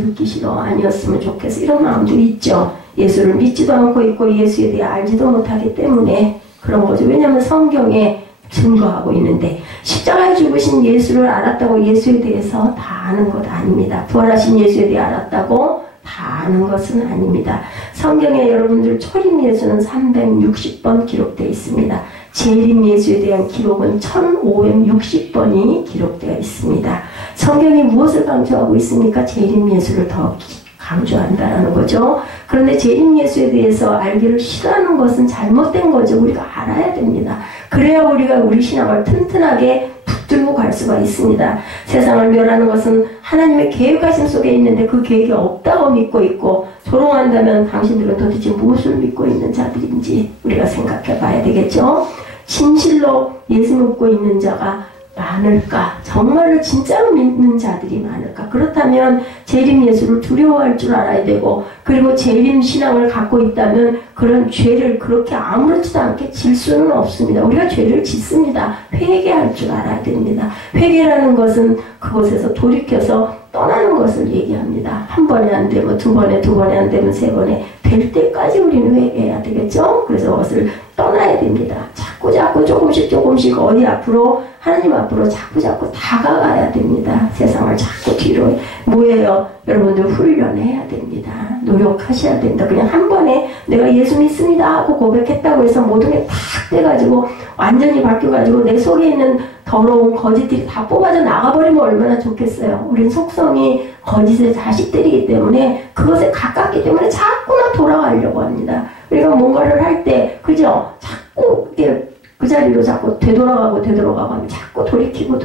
듣기 싫어, 아니었으면 좋겠어, 이런 마음도 있죠. 예수를 믿지도 않고 있고 예수에 대해 알지도 못하기 때문에 그런 거죠. 왜냐하면 성경에 증거하고 있는데, 십자가에 죽으신 예수를 알았다고 예수에 대해서 다 아는 것 아닙니다. 부활하신 예수에 대해 알았다고 다 아는 것은 아닙니다. 성경에 여러분들 초림 예수는 360번 기록되어 있습니다. 재림 예수에 대한 기록은 1560번이 기록되어 있습니다. 성경이 무엇을 강조하고 있습니까? 재림 예수를 더 강조한다는 거죠. 그런데 재림 예수에 대해서 알기를 싫어하는 것은 잘못된 거죠. 우리가 알아야 됩니다. 그래야 우리가 우리 신앙을 튼튼하게 붙들고 갈 수가 있습니다. 세상을 멸하는 것은 하나님의 계획하심 속에 있는데 그 계획이 없다고 믿고 있고, 조롱한다면 당신들은 도대체 무엇을 믿고 있는 자들인지 우리가 생각해 봐야 되겠죠. 진실로 예수 믿고 있는 자가 많을까? 정말로 진짜로 믿는 자들이 많을까? 그렇다면 재림 예수를 두려워할 줄 알아야 되고, 그리고 재림 신앙을 갖고 있다면 그런 죄를 그렇게 아무렇지도 않게 질 수는 없습니다. 우리가 죄를 짓습니다. 회개할 줄 알아야 됩니다. 회개라는 것은 그곳에서 돌이켜서 떠나는 것을 얘기합니다. 한 번에 안 되면 두 번에 안 되면 세 번에 될 때까지 우리는 회개해야 되겠죠. 그래서 그것을 떠나야 됩니다. 자꾸 조금씩 어디 앞으로, 하나님 앞으로 자꾸 다가가야 됩니다. 세상을 자꾸 뒤로. 뭐예요? 여러분들 훈련해야 됩니다. 노력하셔야 됩니다. 그냥 한 번에 내가 예수 믿습니다 하고 고백했다고 해서 모든 게 탁 돼가지고 완전히 바뀌어가지고 내 속에 있는 더러운 거짓들이 다 뽑아져 나가버리면 얼마나 좋겠어요. 우린 속성이 거짓의 자식들이기 때문에 그것에 가깝기 때문에 자꾸나 돌아가려고 합니다. 우리가 뭔가를 할 때, 그죠? 자꾸 이렇게 그 자리로 자꾸 되돌아가고 하면 자꾸 돌이키고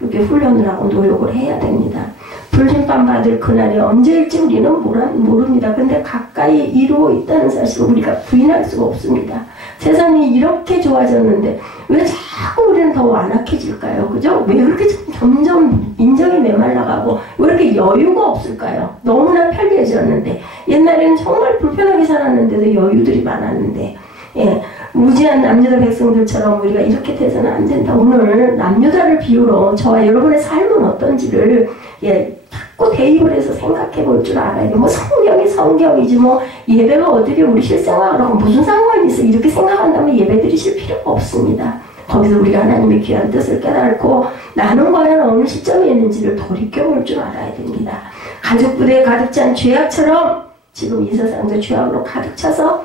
이렇게 훈련을 하고 노력을 해야 됩니다. 불심판 받을 그날이 언제일지 우리는 모릅니다. 근데 가까이 이루어 있다는 사실을 우리가 부인할 수가 없습니다. 세상이 이렇게 좋아졌는데 왜 자꾸 우리는 더 완악해질까요? 그죠? 왜 그렇게 점점 인정이 메말라가고 왜 이렇게 여유가 없을까요? 너무나 편리해졌는데, 옛날에는 정말 불편하게 살았는데도 여유들이 많았는데, 예, 무지한 남유다 백성들처럼 우리가 이렇게 돼서는 안 된다. 오늘 남유다를 비유로 저와 여러분의 삶은 어떤지를 자꾸 대입을 해서 생각해 볼 줄 알아야 돼. 성경이 성경이지 예배가 어떻게 우리 실생활하고 무슨 상관이 있어, 이렇게 생각한다면 예배 드리실 필요가 없습니다. 거기서 우리가 하나님의 귀한 뜻을 깨닫고 나는 과연 어느 시점에 있는지를 돌이켜볼 줄 알아야 됩니다. 가족 부대에 가득 찬 죄악처럼 지금 이 세상도 죄악으로 가득 차서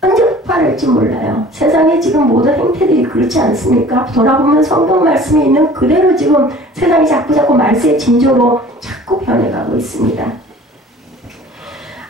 언제 폭발할지 몰라요. 세상에 지금 모든 행태들이 그렇지 않습니까? 돌아보면 성경 말씀이 있는 그대로 지금 세상이 자꾸 말세의 징조로 자꾸 변해가고 있습니다.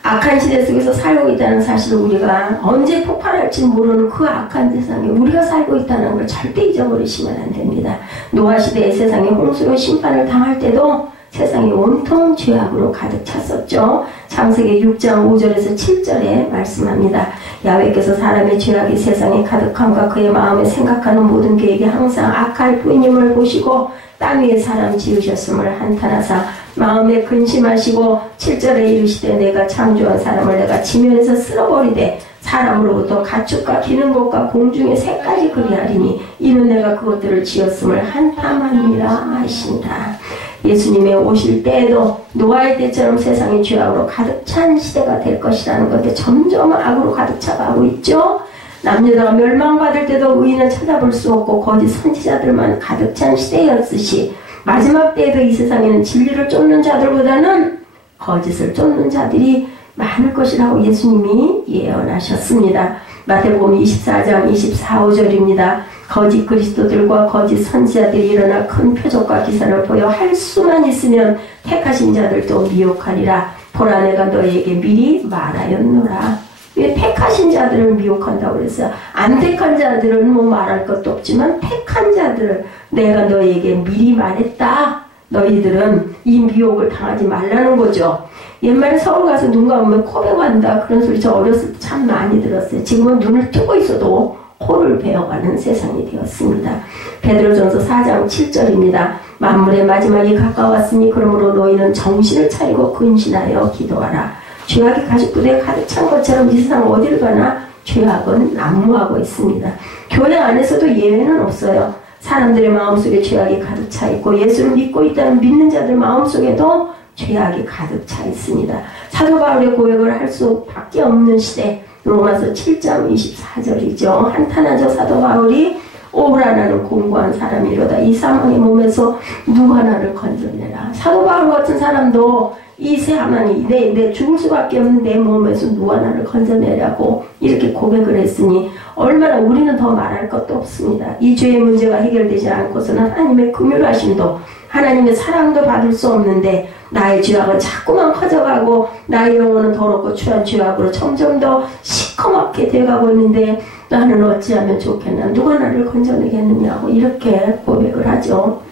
악한 시대 속에서 살고 있다는 사실을 우리가 언제 폭발할지 모르는 그 악한 세상에 우리가 살고 있다는 걸 절대 잊어버리시면 안 됩니다. 노아 시대의 세상에 홍수로 심판을 당할 때도 세상이 온통 죄악으로 가득 찼었죠. 창세기 6장 5절에서 7절에 말씀합니다. 야훼께서 사람의 죄악이 세상에 가득함과 그의 마음에 생각하는 모든 계획이 항상 악할 뿐임을 보시고 땅 위에 사람 지으셨음을 한탄하사 마음에 근심하시고 7절에 이르시되 내가 창조한 사람을 내가 지면에서 쓸어버리되 사람으로부터 가축과 기는 것과 공중의 새까지 그리하리니 이는 내가 그것들을 지었음을 한탄하니라 하신다. 예수님의 오실 때에도 노아의 때처럼 세상이 죄악으로 가득 찬 시대가 될 것이라는 건데 점점 악으로 가득 차가고 있죠. 남유다가 멸망받을 때도 의인을 찾아볼 수 없고 거짓 선지자들만 가득 찬 시대였듯이 마지막 때에도 이 세상에는 진리를 쫓는 자들보다는 거짓을 쫓는 자들이 많을 것이라고 예수님이 예언하셨습니다. 마태복음 24장 24, 5절입니다. 거짓 그리스도들과 거짓 선지자들이 일어나 큰 표적과 기사를 보여 할 수만 있으면 택하신 자들도 미혹하리라. 보라 내가 너희에게 미리 말하였노라. 왜 택하신 자들을 미혹한다고 그랬어요? 안 택한 자들은 뭐 말할 것도 없지만 택한 자들을 내가 너희에게 미리 말했다. 너희들은 이 미혹을 당하지 말라는 거죠. 옛말에 서울 가서 눈 감으면 코 베어간다 그런 소리 저 어렸을 때 참 많이 들었어요. 지금은 눈을 뜨고 있어도 코를 베어가는 세상이 되었습니다. 베드로전서 4장 7절입니다. 만물의 마지막이 가까웠으니 그러므로 너희는 정신을 차리고 근신하여 기도하라. 죄악이 가죽부대에 가득 찬 것처럼 이 세상 어디를 가나 죄악은 난무하고 있습니다. 교회 안에서도 예외는 없어요. 사람들의 마음속에 죄악이 가득 차 있고 예수를 믿고 있다는 믿는 자들 마음속에도 죄악이 가득 차 있습니다. 사도 바울의 고백을 할 수밖에 없는 시대, 로마서 7장 24절이죠. 한탄하죠. 사도 바울이 오라 나는 공고한 사람이로다. 이 사망의 몸에서 누가 나를 건져내라. 사도 바울 같은 사람도 이 사망이 내 죽을 수밖에 없는 내 몸에서 누가 나를 건져내라고 이렇게 고백을 했으니 얼마나 우리는 더 말할 것도 없습니다. 이 죄의 문제가 해결되지 않고서는 하나님의 긍휼하심도 하나님의 사랑도 받을 수 없는데 나의 죄악은 자꾸만 커져가고 나의 영혼은 더럽고 추한 죄악으로 점점 더 시커멓게 돼가고 있는데 나는 어찌하면 좋겠나. 누가 나를 건져내겠느냐고 이렇게 고백을 하죠.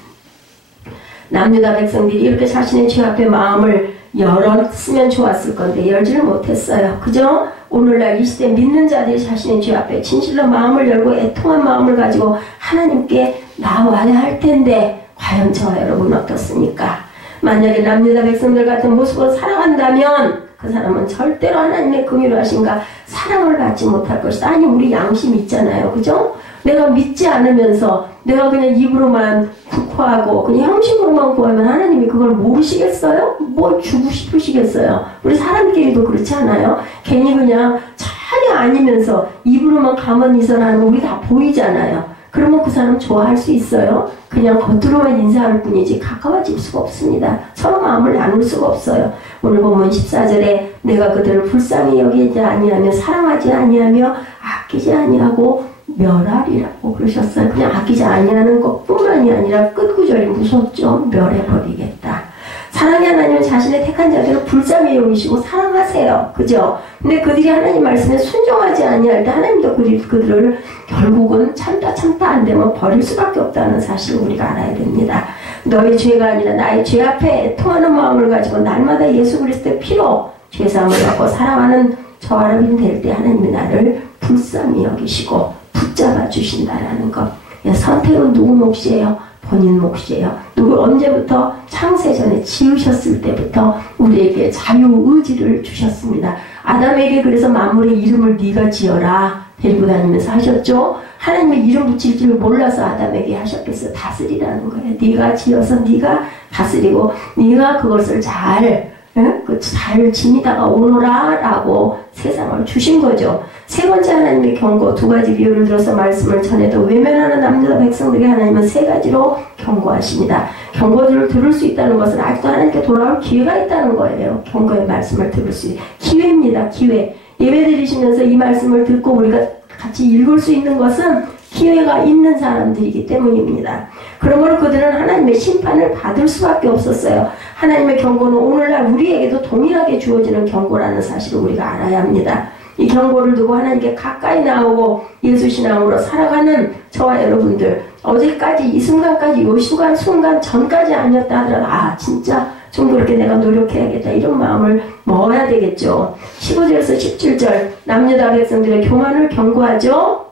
남유다 백성들이 이렇게 자신의 죄 앞에 마음을 열었으면 좋았을 건데 열지를 못했어요. 그죠? 오늘날 이 시대 믿는 자들이 자신의 죄 앞에 진실로 마음을 열고 애통한 마음을 가지고 하나님께 나와야 할 텐데 과연 저와 여러분 어떻습니까? 만약에 남유다 백성들 같은 모습으로 살아간다면 그 사람은 절대로 하나님의 긍휼하심과 사랑을 받지 못할 것이다. 아니 우리 양심 있잖아요. 그죠? 내가 믿지 않으면서 내가 그냥 입으로만 구하고 그냥 형식으로만 구하면 하나님이 그걸 모르시겠어요? 뭐 주고 싶으시겠어요? 우리 사람끼리도 그렇지 않아요? 괜히 그냥 전혀 아니면서 입으로만 가만히 있어라는 거 우리 다 보이잖아요. 그러면 그 사람 좋아할 수 있어요? 그냥 겉으로만 인사할 뿐이지 가까워질 수가 없습니다. 서로 마음을 나눌 수가 없어요. 오늘 보면 14절에 내가 그들을 불쌍히 여기지 아니하며 사랑하지 아니하며 아끼지 아니하고 멸하리라고 그러셨어요. 그냥 아끼지 아니하는 것뿐만이 아니라 끝구절이 무섭죠. 멸해버리겠다. 사랑의 하나님은 자신의 택한 자들을 불쌍히 여기시고 사랑하세요. 그죠? 근데 그들이 하나님 말씀에 순종하지 아니할 때 하나님도 그들을 결국은 참다 안 되면 버릴 수밖에 없다는 사실을 우리가 알아야 됩니다. 너의 죄가 아니라 나의 죄 앞에 애통하는 마음을 가지고 날마다 예수 그리스도의 피로 죄사함을 받고 사랑하는 저와 여러분이 될 때 하나님이 나를 불쌍히 여기시고 붙잡아 주신다라는 것. 선택은 누구 몫이에요? 본인 몫이에요. 누구 언제부터 창세전에 지으셨을 때부터 우리에게 자유의지를 주셨습니다. 아담에게 그래서 만물의 이름을 네가 지어라 데리고 다니면서 하셨죠. 하나님의 이름 붙일 줄 몰라서 아담에게 하셨겠어요. 다스리라는 거예요. 네가 지어서 네가 다스리고 네가 그것을 잘 지니다가 오너라 라고 세상을 주신 거죠. 세 번째 하나님의 경고, 두 가지 비유를 들어서 말씀을 전해도 외면하는 남유다 백성들에게 하나님은 세 가지로 경고하십니다. 경고들을 들을 수 있다는 것은 아직도 하나님께 돌아올 기회가 있다는 거예요. 경고의 말씀을 들을 수 있는 기회입니다. 기회. 예배 드리시면서 이 말씀을 듣고 우리가 같이 읽을 수 있는 것은 기회가 있는 사람들이기 때문입니다. 그러므로 그들은 하나님의 심판을 받을 수밖에 없었어요. 하나님의 경고는 오늘날 우리에게도 동일하게 주어지는 경고라는 사실을 우리가 알아야 합니다. 이 경고를 두고 하나님께 가까이 나오고 예수 신앙으로 살아가는 저와 여러분들, 어제까지 이 순간까지 이 순간 전까지 아니었다 하더라도 진짜 좀 그렇게 내가 노력해야겠다 이런 마음을 먹어야 되겠죠. 15절에서 17절 남유다 백성들의 교만을 경고하죠.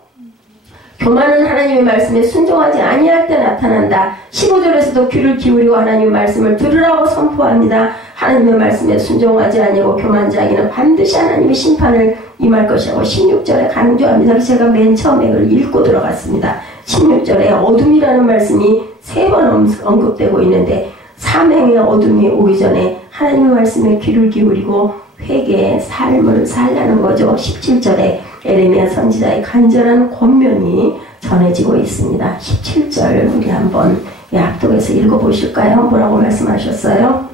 교만은 하나님의 말씀에 순종하지 아니할 때 나타난다. 15절에서도 귀를 기울이고 하나님의 말씀을 들으라고 선포합니다. 하나님의 말씀에 순종하지 아니하고 교만 자에게는 반드시 하나님의 심판을 임할 것이라고 16절에 강조합니다. 제가 맨 처음에 그걸 읽고 들어갔습니다. 16절에 어둠이라는 말씀이 3번 언급되고 있는데 사명의 어둠이 오기 전에 하나님의 말씀에 귀를 기울이고 회개의 삶을 살라는 거죠. 17절에 에레미야 선지자의 간절한 권면이 전해지고 있습니다. 17절 우리 한번 합독해서 읽어보실까요? 뭐라고 말씀하셨어요?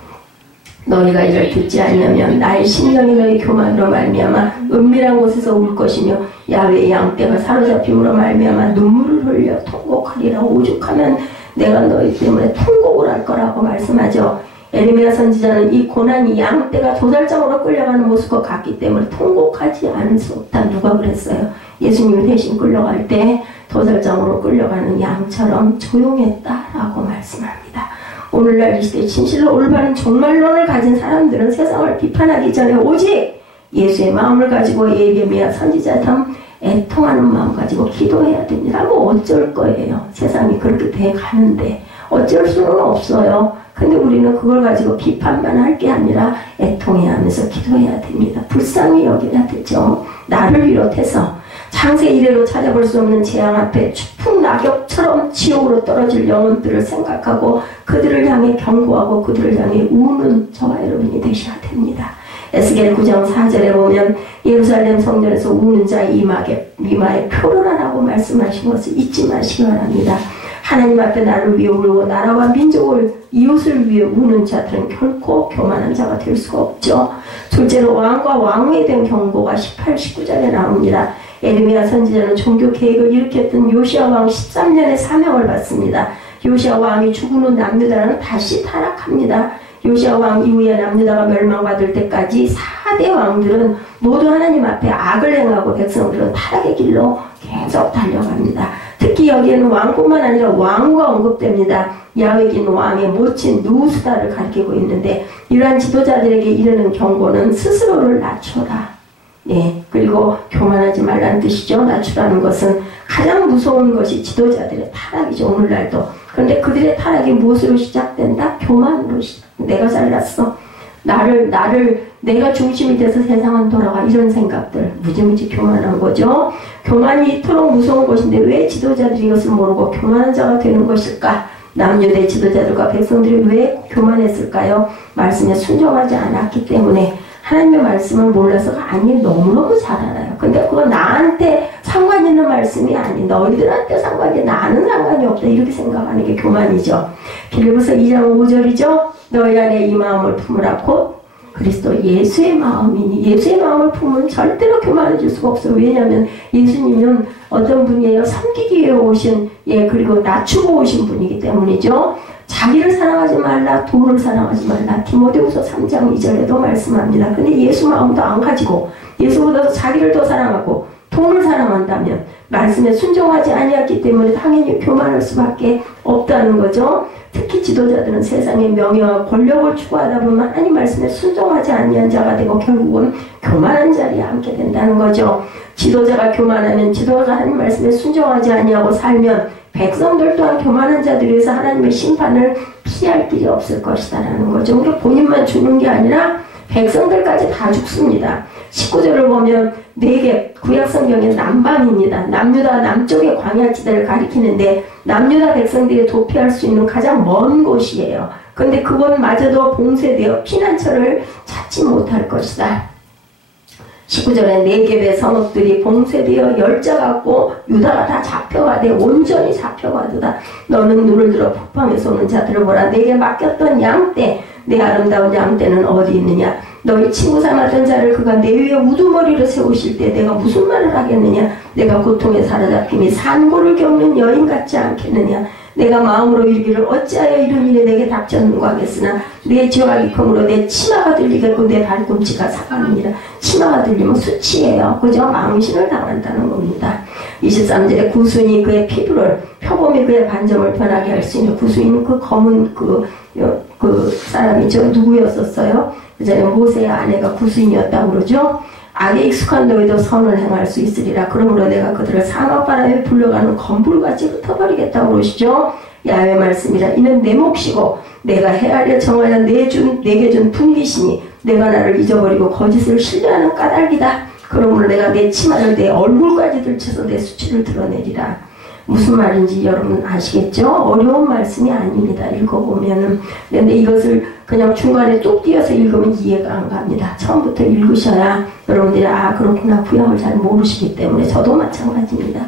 너희가 이를 듣지 않으면 나의 심령이 너희 교만으로 말미암아 은밀한 곳에서 울 것이며 야훼의 양떼가 사로잡힘으로 말미암아 눈물을 흘려 통곡하리라. 오죽하면 내가 너희 때문에 통곡을 할 거라고 말씀하죠. 에레미야 선지자는 이 고난이 양떼가 도살장으로 끌려가는 모습과 같기 때문에 통곡하지 않을 수 없다. 누가 그랬어요? 예수님이 대신 끌려갈 때 도살장으로 끌려가는 양처럼 조용했다라고 말씀합니다. 오늘날 이 시대 진실로 올바른 종말론을 가진 사람들은 세상을 비판하기 전에 오직 예수의 마음을 가지고 예레미야 선지자처럼 애통하는 마음 가지고 기도해야 됩니다. 뭐 어쩔 거예요. 세상이 그렇게 돼 가는데 어쩔 수는 없어요. 근데 우리는 그걸 가지고 비판만 할 게 아니라 애통해야 하면서 기도해야 됩니다. 불쌍히 여겨야 되죠. 나를 비롯해서 창세 이래로 찾아볼 수 없는 재앙 앞에 추풍 낙엽처럼 지옥으로 떨어질 영혼들을 생각하고 그들을 향해 경고하고 그들을 향해 우는 저와 여러분이 되셔야 됩니다. 에스겔 9장 4절에 보면 예루살렘 성전에서 우는 자 이마에 표로라라고 말씀하신 것을 잊지 마시기 바랍니다. 하나님 앞에 나를 위해 울고 나라와 민족을 이웃을 위해 우는 자들은 결코 교만한 자가 될 수가 없죠. 둘째로 왕과 왕후에 대한 경고가 18, 19절에 나옵니다. 에레미야 선지자는 종교 계획을 일으켰던 요시야 왕 13년의 사명을 받습니다. 요시야 왕이 죽은 후 남유다는 다시 타락합니다. 요시야 왕 이후에 남유다가 멸망받을 때까지 4대 왕들은 모두 하나님 앞에 악을 행하고 백성들은 타락의 길로 계속 달려갑니다. 특히 여기에는 왕뿐만 아니라 왕과 언급됩니다. 야훼긴 왕의 모친 누우스다를 가리키고 있는데 이러한 지도자들에게 이르는 경고는 스스로를 낮춰라. 예, 그리고 교만하지 말라는 뜻이죠. 낮추라는 것은 가장 무서운 것이 지도자들의 타락이죠. 오늘날도. 그런데 그들의 타락이 무엇으로 시작된다? 교만으로 내가 잘났어. 내가 중심이 돼서 세상은 돌아가. 이런 생각들. 무지무지 교만한 거죠. 교만이 이토록 무서운 것인데 왜 지도자들이 이것을 모르고 교만한 자가 되는 것일까? 남유대 지도자들과 백성들이 왜 교만했을까요? 말씀에 순종하지 않았기 때문에. 하나님의 말씀을 몰라서가 아니 너무너무 잘 알아요. 근데 그거 나한테 상관 있는 말씀이 아니 너희들한테 상관이 나는 상관이 없다 이렇게 생각하는 게 교만이죠. 빌립보서 2장 5절이죠. 너희 안에 이 마음을 품으라 곧 그리스도 예수의 마음이니 예수의 마음을 품으면 절대로 교만해질 수가 없어요. 왜냐하면 예수님은 어떤 분이에요? 섬기기 위해 오신 그리고 낮추고 오신 분이기 때문이죠. 자기를 사랑하지 말라 돈을 사랑하지 말라 디모데후서 3장 2절에도 말씀합니다. 근데 예수 마음도 안 가지고 예수보다도 자기를 더 사랑하고 돈을 사랑한다면 말씀에 순종하지 아니했기 때문에 당연히 교만할 수밖에 없다는 거죠. 특히 지도자들은 세상의 명예와 권력을 추구하다 보면 하나님 말씀에 순종하지 아니한 자가 되고 결국은 교만한 자리에 앉게 된다는 거죠. 지도자가 교만하면 지도자가 하나님 말씀에 순종하지 아니하고 살면 백성들 또한 교만한 자들에서 하나님의 심판을 피할 길이 없을 것이다라는 거죠. 그러니까 본인만 죽는 게 아니라 백성들까지 다 죽습니다. 19절을 보면 4개 구약성경의 남방입니다. 남유다 남쪽의 광야지대를 가리키는데 남유다 백성들이 도피할 수 있는 가장 먼 곳이에요. 그런데 그곳마저도 봉쇄되어 피난처를 찾지 못할 것이다. 19절에 네겝의 성읍들이 봉쇄되어 열자 같고 유다가 다 잡혀가되 온전히 잡혀가도다. 너는 눈을 들어 북방에서 오는 자들을 보라. 내게 맡겼던 양떼 내 아름다운 양떼는 어디 있느냐. 너희 친구 삼았던 자를 그가 내 위에 우두머리를 세우실 때 내가 무슨 말을 하겠느냐. 내가 고통에 사로잡힘이 산고를 겪는 여인 같지 않겠느냐. 내가 마음으로 이르기를 어찌하여 이런 일이 내게 닥쳤는가 하겠으나 내 죄악이 크므로 내 치마가 들리겠고 내 발꿈치가 상하느니라. 치마가 들리면 수치예요. 그저 망신을 당한다는 겁니다. 23절에 구순이 그의 피부를 표범이 그의 반점을 변하게 할 수 있는 구순이는 그 검은 그 사람이죠. 누구였었어요? 그 전에 모세의 아내가 구순이었다고 그러죠. 악에 익숙한 너희도 선을 행할 수 있으리라. 그러므로 내가 그들을 사막바람에 불려가는 검불같이 흩어버리겠다고 그러시죠. 야훼의 말씀이라. 이는 내 몫이고 내가 헤아려 정하여 내게 준 분깃이니 내가 나를 잊어버리고 거짓을 신뢰하는 까닭이다. 그러므로 내가 내 치마를 내 얼굴까지 들쳐서 내 수치를 드러내리라. 무슨 말인지 여러분 아시겠죠? 어려운 말씀이 아닙니다. 읽어보면은. 근데 이것을 그냥 중간에 뚝 띄어서 읽으면 이해가 안 갑니다. 처음부터 읽으셔야 여러분들이 그렇구나 구약을 잘 모르시기 때문에 저도 마찬가지입니다.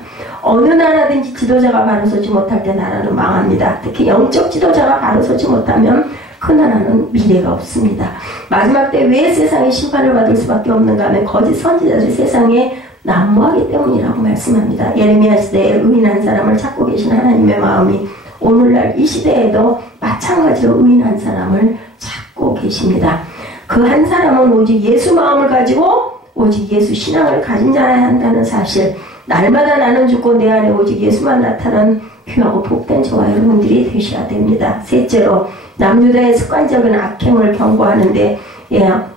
어느 나라든지 지도자가 바로 서지 못할 때 나라는 망합니다. 특히 영적 지도자가 바로 서지 못하면 그 나라는 미래가 없습니다. 마지막 때 왜 세상이 심판을 받을 수밖에 없는가 하면 거짓 선지자들이 세상에 난무하기 때문이라고 말씀합니다. 예레미야 시대에 의인 한 사람을 찾고 계신 하나님의 마음이 오늘날 이 시대에도 마찬가지로 의인 한 사람을 찾고 계십니다. 그 한 사람은 오직 예수 마음을 가지고 오직 예수 신앙을 가진 자라야 한다는 사실, 날마다 나는 죽고 내 안에 오직 예수만 나타난 귀하고 복된 저와 여러분들이 되셔야 됩니다. 셋째로 남유다의 습관적인 악행을 경고하는데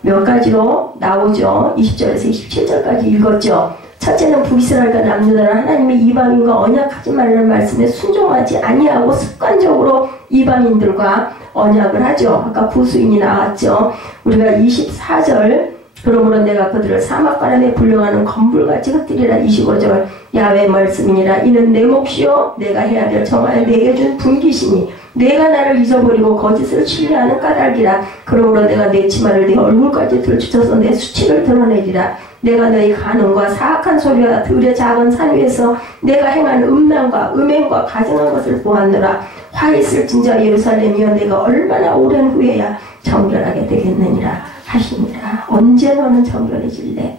몇 가지로 나오죠. 20절에서 27절까지 읽었죠. 첫째는 북이스라엘과 남유다는 하나님의 이방인과 언약하지 말라는 말씀에 순종하지 아니하고 습관적으로 이방인들과 언약을 하죠. 아까 부수인이 나왔죠. 우리가 24절 그러므로 내가 그들을 사막바람에 불려가는 건불같이 흩뜨리라. 25절 야훼의 말씀이니라. 이는 내 몫이요 내가 해야 될 정하여 내게 준 분기시니 내가 나를 잊어버리고 거짓을 신뢰하는 까닭이라. 그러므로 내가 내 치마를 내 얼굴까지 들추쳐서 내 수치를 드러내리라. 내가 너희 간음과 사악한 소리와 들의 작은 산 위에서 내가 행한 음란과 음행과 가증한 것을 보았노라. 화 있을 진짜 예루살렘이여 내가 얼마나 오랜 후에야 정결하게 되겠느니라 하시니라. 언제 너는 정결해질래?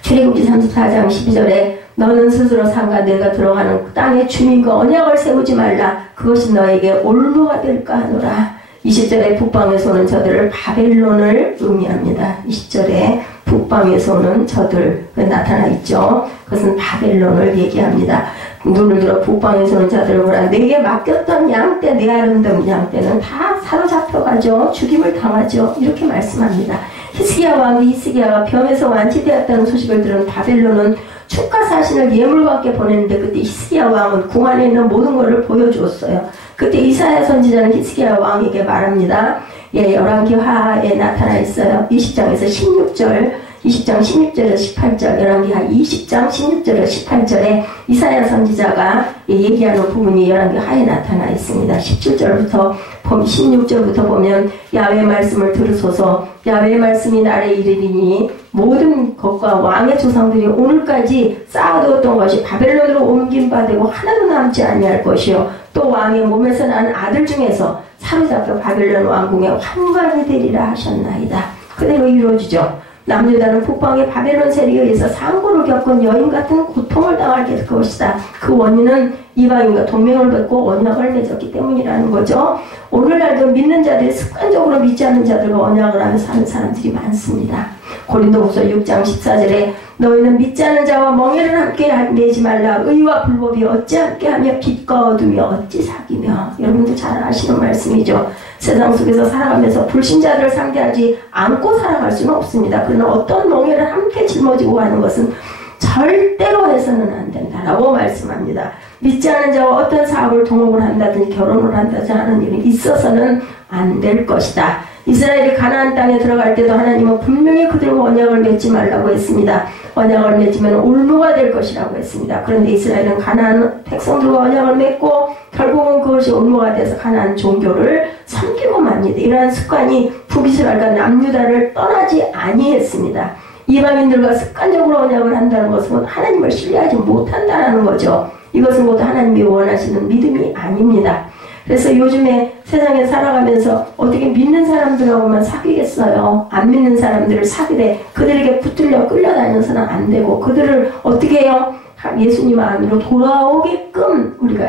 출애굽기 34장 12절에 너는 스스로 삼가 내가 들어가는 땅의 주민과 언약을 세우지 말라. 그것이 너에게 올무가 될까 하노라. 20절에 북방에서 오는 저들을 바벨론을 의미합니다. 20절에 북방에서 오는 저들 나타나 있죠. 그것은 바벨론을 얘기합니다. 눈을 들어 북방에서 오는 자들을 보라. 내게 맡겼던 양떼, 내 아름다운 양떼는 다 사로잡혀가죠. 죽임을 당하죠. 이렇게 말씀합니다. 히스기야 왕이 히스기야가 병에서 완치되었다는 소식을 들은 바벨론은 축가사신을 예물과 함께 보냈는데 그때 히스기야 왕은 궁 안에 있는 모든 것을 보여주었어요. 그때 이사야 선지자는 히스기야 왕에게 말합니다. 열왕기하에 나타나 있어요. 20장에서 16절, 20장 16절에서 18절, 열왕기하 20장 16절에서 18절에 이사야 선지자가 얘기하는 부분이 열왕기하에 나타나 있습니다. 17절부터 16절부터 보면 야훼의 말씀을 들으소서. 야훼의 말씀이 나를 이르리니 모든 것과 왕의 조상들이 오늘까지 쌓아두었던 것이 바벨론으로 옮긴 바 되고 하나도 남지 아니할 것이요 또 왕의 몸에서 나는 아들 중에서 사로잡혀 바벨론 왕궁의 환관이 되리라 하셨나이다. 그대로 이루어지죠. 남유다는 북방의 바벨론 세력에 의해서 상고를 겪은 여인 같은 고통을 당하게 될 것이다. 그 원인은 이방인과 동맹을 맺고 언약을 맺었기 때문이라는 거죠. 오늘날도 믿는 자들이 습관적으로 믿지 않는 자들과 언약을 하며 사는 사람들이 많습니다. 고린도후서 6장 14절에 너희는 믿지 않는 자와 멍에를 함께 내지 말라. 의와 불법이 어찌 함께하며 빛과 어둠이 어찌 사귀며. 여러분들 잘 아시는 말씀이죠. 세상 속에서 살아가면서 불신자들을 상대하지 않고 살아갈 수는 없습니다. 그러나 어떤 멍에를 함께 짊어지고 가는 것은 절대로 해서는 안 된다라고 말씀합니다. 믿지 않는 자와 어떤 사업을 동업을 한다든지 결혼을 한다든지 하는 일이 있어서는 안 될 것이다. 이스라엘이 가나안 땅에 들어갈 때도 하나님은 분명히 그들과 언약을 맺지 말라고 했습니다. 언약을 맺으면 올무가 될 것이라고 했습니다. 그런데 이스라엘은 가나안 백성들과 언약을 맺고 결국은 그것이 올무가 돼서 가나안 종교를 섬기고 맙니다. 이러한 습관이 북이스라엘과 남유다를 떠나지 아니했습니다. 이방인들과 습관적으로 언약을 한다는 것은 하나님을 신뢰하지 못한다는 거죠. 이것은 모두 하나님이 원하시는 믿음이 아닙니다. 그래서 요즘에 세상에 살아가면서 어떻게 믿는 사람들하고만 사귀겠어요. 안 믿는 사람들을 사귀되 그들에게 붙들려 끌려다녀서는 안 되고 그들을 어떻게 해요? 예수님 안으로 돌아오게끔 우리가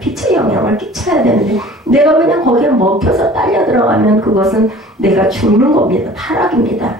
빛의 영향을 끼쳐야 되는데 내가 그냥 거기에 먹혀서 딸려 들어가면 그것은 내가 죽는 겁니다. 타락입니다.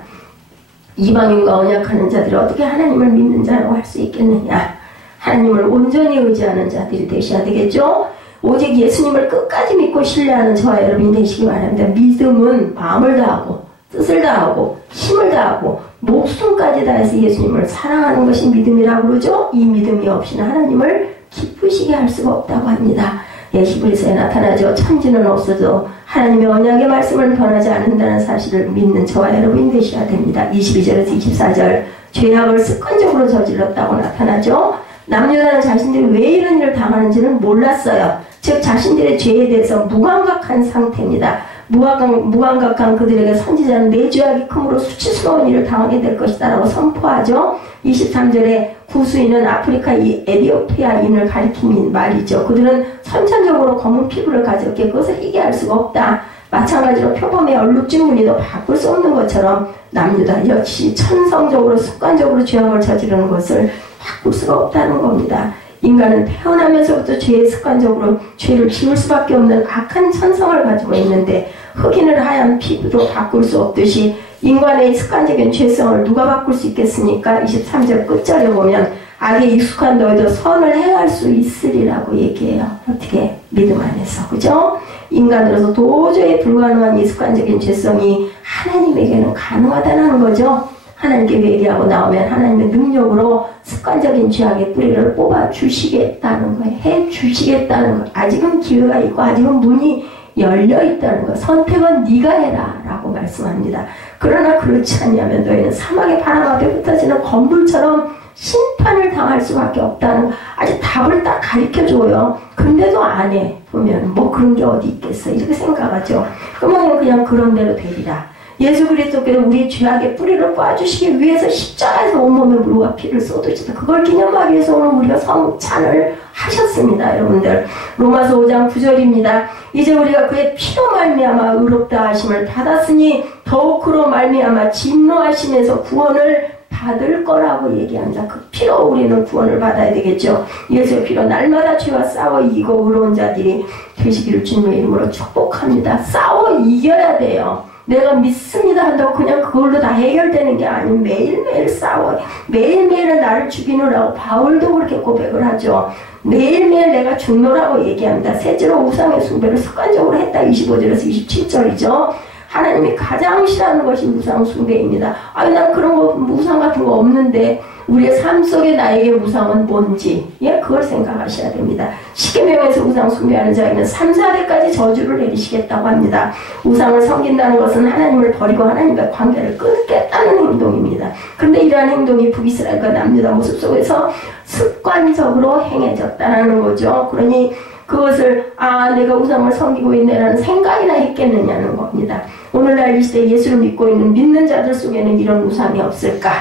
이방인과 언약하는 자들이 어떻게 하나님을 믿는 자라고 할 수 있겠느냐. 하나님을 온전히 의지하는 자들이 되셔야 되겠죠. 오직 예수님을 끝까지 믿고 신뢰하는 저와 여러분이 되시기 바랍니다. 믿음은 마음을 다하고 뜻을 다하고 힘을 다하고 목숨까지 다해서 예수님을 사랑하는 것이 믿음이라고 그러죠. 이 믿음이 없이는 하나님을 기쁘시게 할 수가 없다고 합니다. 히브리서에 나타나죠. 천지는 없어도 하나님의 언약의 말씀을 변하지 않는다는 사실을 믿는 저와 여러분이 되셔야 됩니다. 22절에서 24절 죄악을 습관적으로 저질렀다고 나타나죠. 남유다는 자신들이 왜 이런 일을 당하는지는 몰랐어요. 즉 자신들의 죄에 대해서 무감각한 상태입니다. 무감각한 그들에게 선지자는 내 죄악이 크므로 수치스러운 일을 당하게 될 것이다 라고 선포하죠. 23절에 구수인은 아프리카 에티오피아인을 가리킨 말이죠. 그들은 선천적으로 검은 피부를 가졌기에 그것을 희귀할 수가 없다. 마찬가지로 표범의 얼룩진 무늬도 바꿀 수 없는 것처럼 남유다 역시 천성적으로 습관적으로 죄악을 저지르는 것을 바꿀 수가 없다는 겁니다. 인간은 태어나면서부터 죄의 습관적으로 죄를 지을 수밖에 없는 악한 천성을 가지고 있는데 흑인을 하얀 피부도 바꿀 수 없듯이 인간의 습관적인 죄성을 누가 바꿀 수 있겠습니까? 23절 끝절에 보면 악에 익숙한 너희도 선을 행할 수 있으리라고 얘기해요. 어떻게? 믿음 안에서. 그죠? 인간으로서 도저히 불가능한 이 습관적인 죄성이 하나님에게는 가능하다는 거죠. 하나님께 회개하고 나오면 하나님의 능력으로 습관적인 죄악의 뿌리를 뽑아 주시겠다는 거예요. 해 주시겠다는 거예요. 아직은 기회가 있고 아직은 문이 열려 있다는 거예요. 선택은 네가 해라 라고 말씀합니다. 그러나 그렇지 않냐면 너희는 사막의 바람 앞에 흩어지는 건물처럼 심판을 당할 수밖에 없다는 아직 답을 딱 가르쳐줘요. 근데도 안 해. 보면 뭐 그런 게 어디 있겠어 이렇게 생각하죠. 그러면 그냥 그런 대로 되리라. 예수 그리스도께서 우리의 죄악의 뿌리를 꽈주시기 위해서 십자가에서 온몸에 물과 피를 쏟으시다. 그걸 기념하기 위해서 오늘 우리가 성찬을 하셨습니다. 여러분들 로마서 5장 9절입니다. 이제 우리가 그의 피로 말미암아 의롭다 하심을 받았으니 더욱 그로 말미암아 진노하심에서 구원을 받을 거라고 얘기합니다. 그 피로 우리는 구원을 받아야 되겠죠. 예수의 피로 날마다 죄와 싸워 이기고 의로운 자들이 되시기를 주님의 이름으로 축복합니다. 싸워 이겨야 돼요. 내가 믿습니다 한다고 그냥 그걸로 다 해결되는 게 아니고 매일매일 싸워요. 매일매일은 나를 죽이노라고 바울도 그렇게 고백을 하죠. 매일매일 내가 죽노라고 얘기합니다. 셋째로 우상의 숭배를 습관적으로 했다. 25절에서 27절이죠. 하나님이 가장 싫어하는 것이 우상 숭배입니다. 아니 난 그런 거 우상 같은 거 없는데 우리의 삶 속에 나에게 우상은 뭔지 그걸 생각하셔야 됩니다. 십계명에서 우상 숭배하는 자에게는 3, 4대까지 저주를 내리시겠다고 합니다. 우상을 섬긴다는 것은 하나님을 버리고 하나님과 관계를 끊겠다는 행동입니다. 그런데 이러한 행동이 북이스라엘과 남유다 모습 속에서 습관적으로 행해졌다는 거죠. 그러니 그것을 내가 우상을 섬기고 있네라는 생각이나 했겠느냐는 겁니다. 오늘날 이 시대에 예수를 믿고 있는 믿는 자들 속에는 이런 우상이 없을까?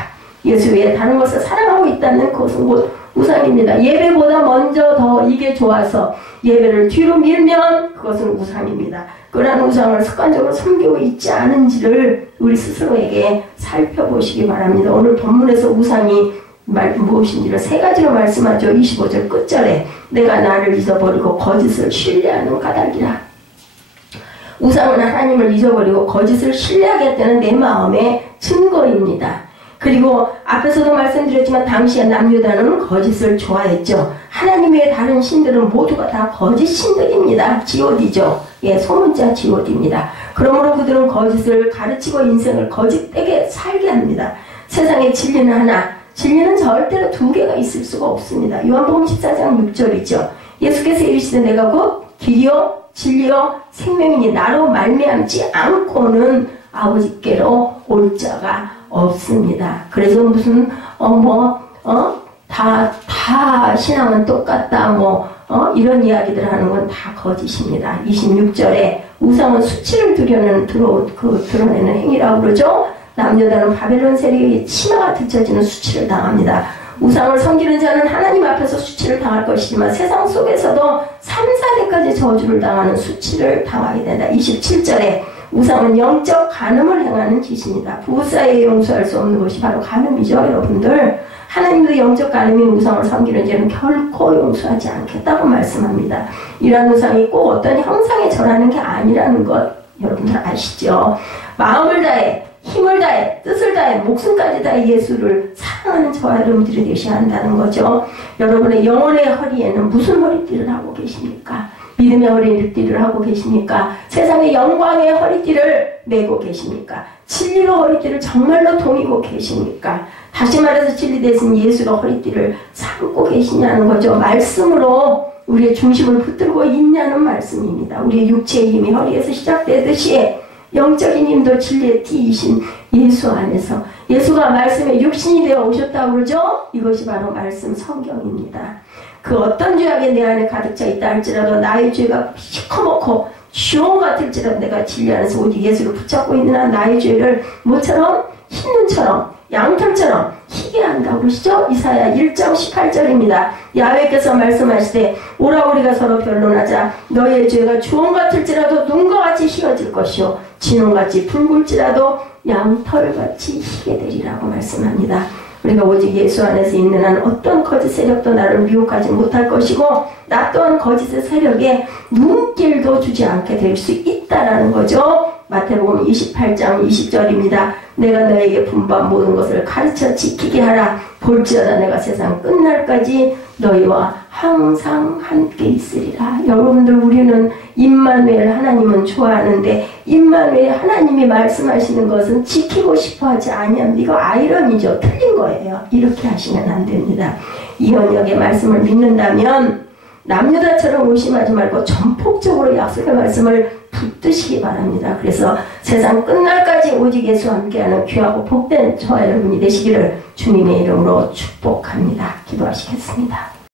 예수 외에 다른 것을 사랑하고 있다는 것은 곧 우상입니다. 예배보다 먼저 더 이게 좋아서 예배를 뒤로 밀면 그것은 우상입니다. 그러한 우상을 습관적으로 섬기고 있지 않은지를 우리 스스로에게 살펴보시기 바랍니다. 오늘 본문에서 우상이 무엇인지를 세 가지로 말씀하죠. 25절 끝절에 내가 나를 잊어버리고 거짓을 신뢰하는 까닭이라. 우상은 하나님을 잊어버리고 거짓을 신뢰하겠다는 내 마음의 증거입니다. 그리고 앞에서도 말씀드렸지만 당시에 남유다는 거짓을 좋아했죠. 하나님 외에 다른 신들은 모두가 다 거짓 신들입니다. 지오디죠. 소문자 지오디입니다. 그러므로 그들은 거짓을 가르치고 인생을 거짓되게 살게 합니다. 세상에 진리는 하나, 진리는 절대로 두 개가 있을 수가 없습니다. 요한복음 14장 6절이죠. 예수께서 이르시되 내가 곧 길이요 진리요 생명이니 나로 말미암지 않고는 아버지께로 올 자가 없습니다. 그래서 무슨 다 신앙은 똑같다 이런 이야기들 하는 건 다 거짓입니다. 26절에 우상은 수치를 드러내는 행위라고 그러죠. 남유다는 바벨론 세력의 치마가 뒤처지는 수치를 당합니다. 우상을 섬기는 자는 하나님 앞에서 수치를 당할 것이지만 세상 속에서도 3, 4대까지 저주를 당하는 수치를 당하게 된다. 27절에 우상은 영적 간음을 행하는 짓입니다. 부부 사이에 용서할 수 없는 것이 바로 간음이죠. 여러분들 하나님도 영적 간음이 우상을 섬기는 죄는 결코 용서하지 않겠다고 말씀합니다. 이러한 우상이 꼭 어떤 형상에 절하는 게 아니라는 것 여러분들 아시죠? 마음을 다해 힘을 다해 뜻을 다해 목숨까지 다해 예수를 사랑하는 저와 여러분들이 되셔야 한다는 거죠. 여러분의 영혼의 허리에는 무슨 허리띠를 하고 계십니까? 믿음의 허리띠를 하고 계십니까? 세상의 영광의 허리띠를 메고 계십니까? 진리로 허리띠를 정말로 동이고 계십니까? 다시 말해서 진리 대신 예수로 허리띠를 삼고 계시냐는 거죠. 말씀으로 우리의 중심을 붙들고 있냐는 말씀입니다. 우리의 육체의 힘이 허리에서 시작되듯이 영적인 힘도 진리의 띠이신 예수 안에서 예수가 말씀에 육신이 되어 오셨다고 그러죠? 이것이 바로 말씀 성경입니다. 그 어떤 죄악이 내 안에 가득 차 있다 할지라도 나의 죄가 시커멓고 주홍 같을지라도 내가 진리 안에서 오직 예수를 붙잡고 있는 한 나의 죄를 뭐처럼? 흰 눈처럼 양털처럼 희게 한다고 그러시죠? 이사야 1장 18절입니다. 야훼께서 말씀하시되 오라 우리가 서로 변론하자. 너의 죄가 주홍 같을지라도 눈과 같이 희어질 것이요 진홍같이 붉을지라도 양털같이 희게 되리라고 말씀합니다. 우리가 오직 예수 안에서 있는 한 어떤 거짓 세력도 나를 미혹하지 못할 것이고 나 또한 거짓의 세력에 눈길도 주지 않게 될 수 있다라는 거죠. 마태복음 28장 20절입니다. 내가 너에게 분반 모든 것을 가르쳐 지키게 하라. 볼지어다 내가 세상 끝날까지 너희와 항상 함께 있으리라. 여러분들 우리는 임마누엘 하나님은 좋아하는데 임마누엘 하나님이 말씀하시는 것은 지키고 싶어 하지 아니합니다. 이거 아이러니죠. 틀린 거예요. 이렇게 하시면 안 됩니다. 이 언약의 말씀을 믿는다면 남유다처럼 의심하지 말고 전폭적으로 약속의 말씀을 붙드시기 바랍니다. 그래서 세상 끝날까지 오직 예수와 함께하는 귀하고 복된 저와 여러분이 되시기를 주님의 이름으로 축복합니다. 기도하시겠습니다.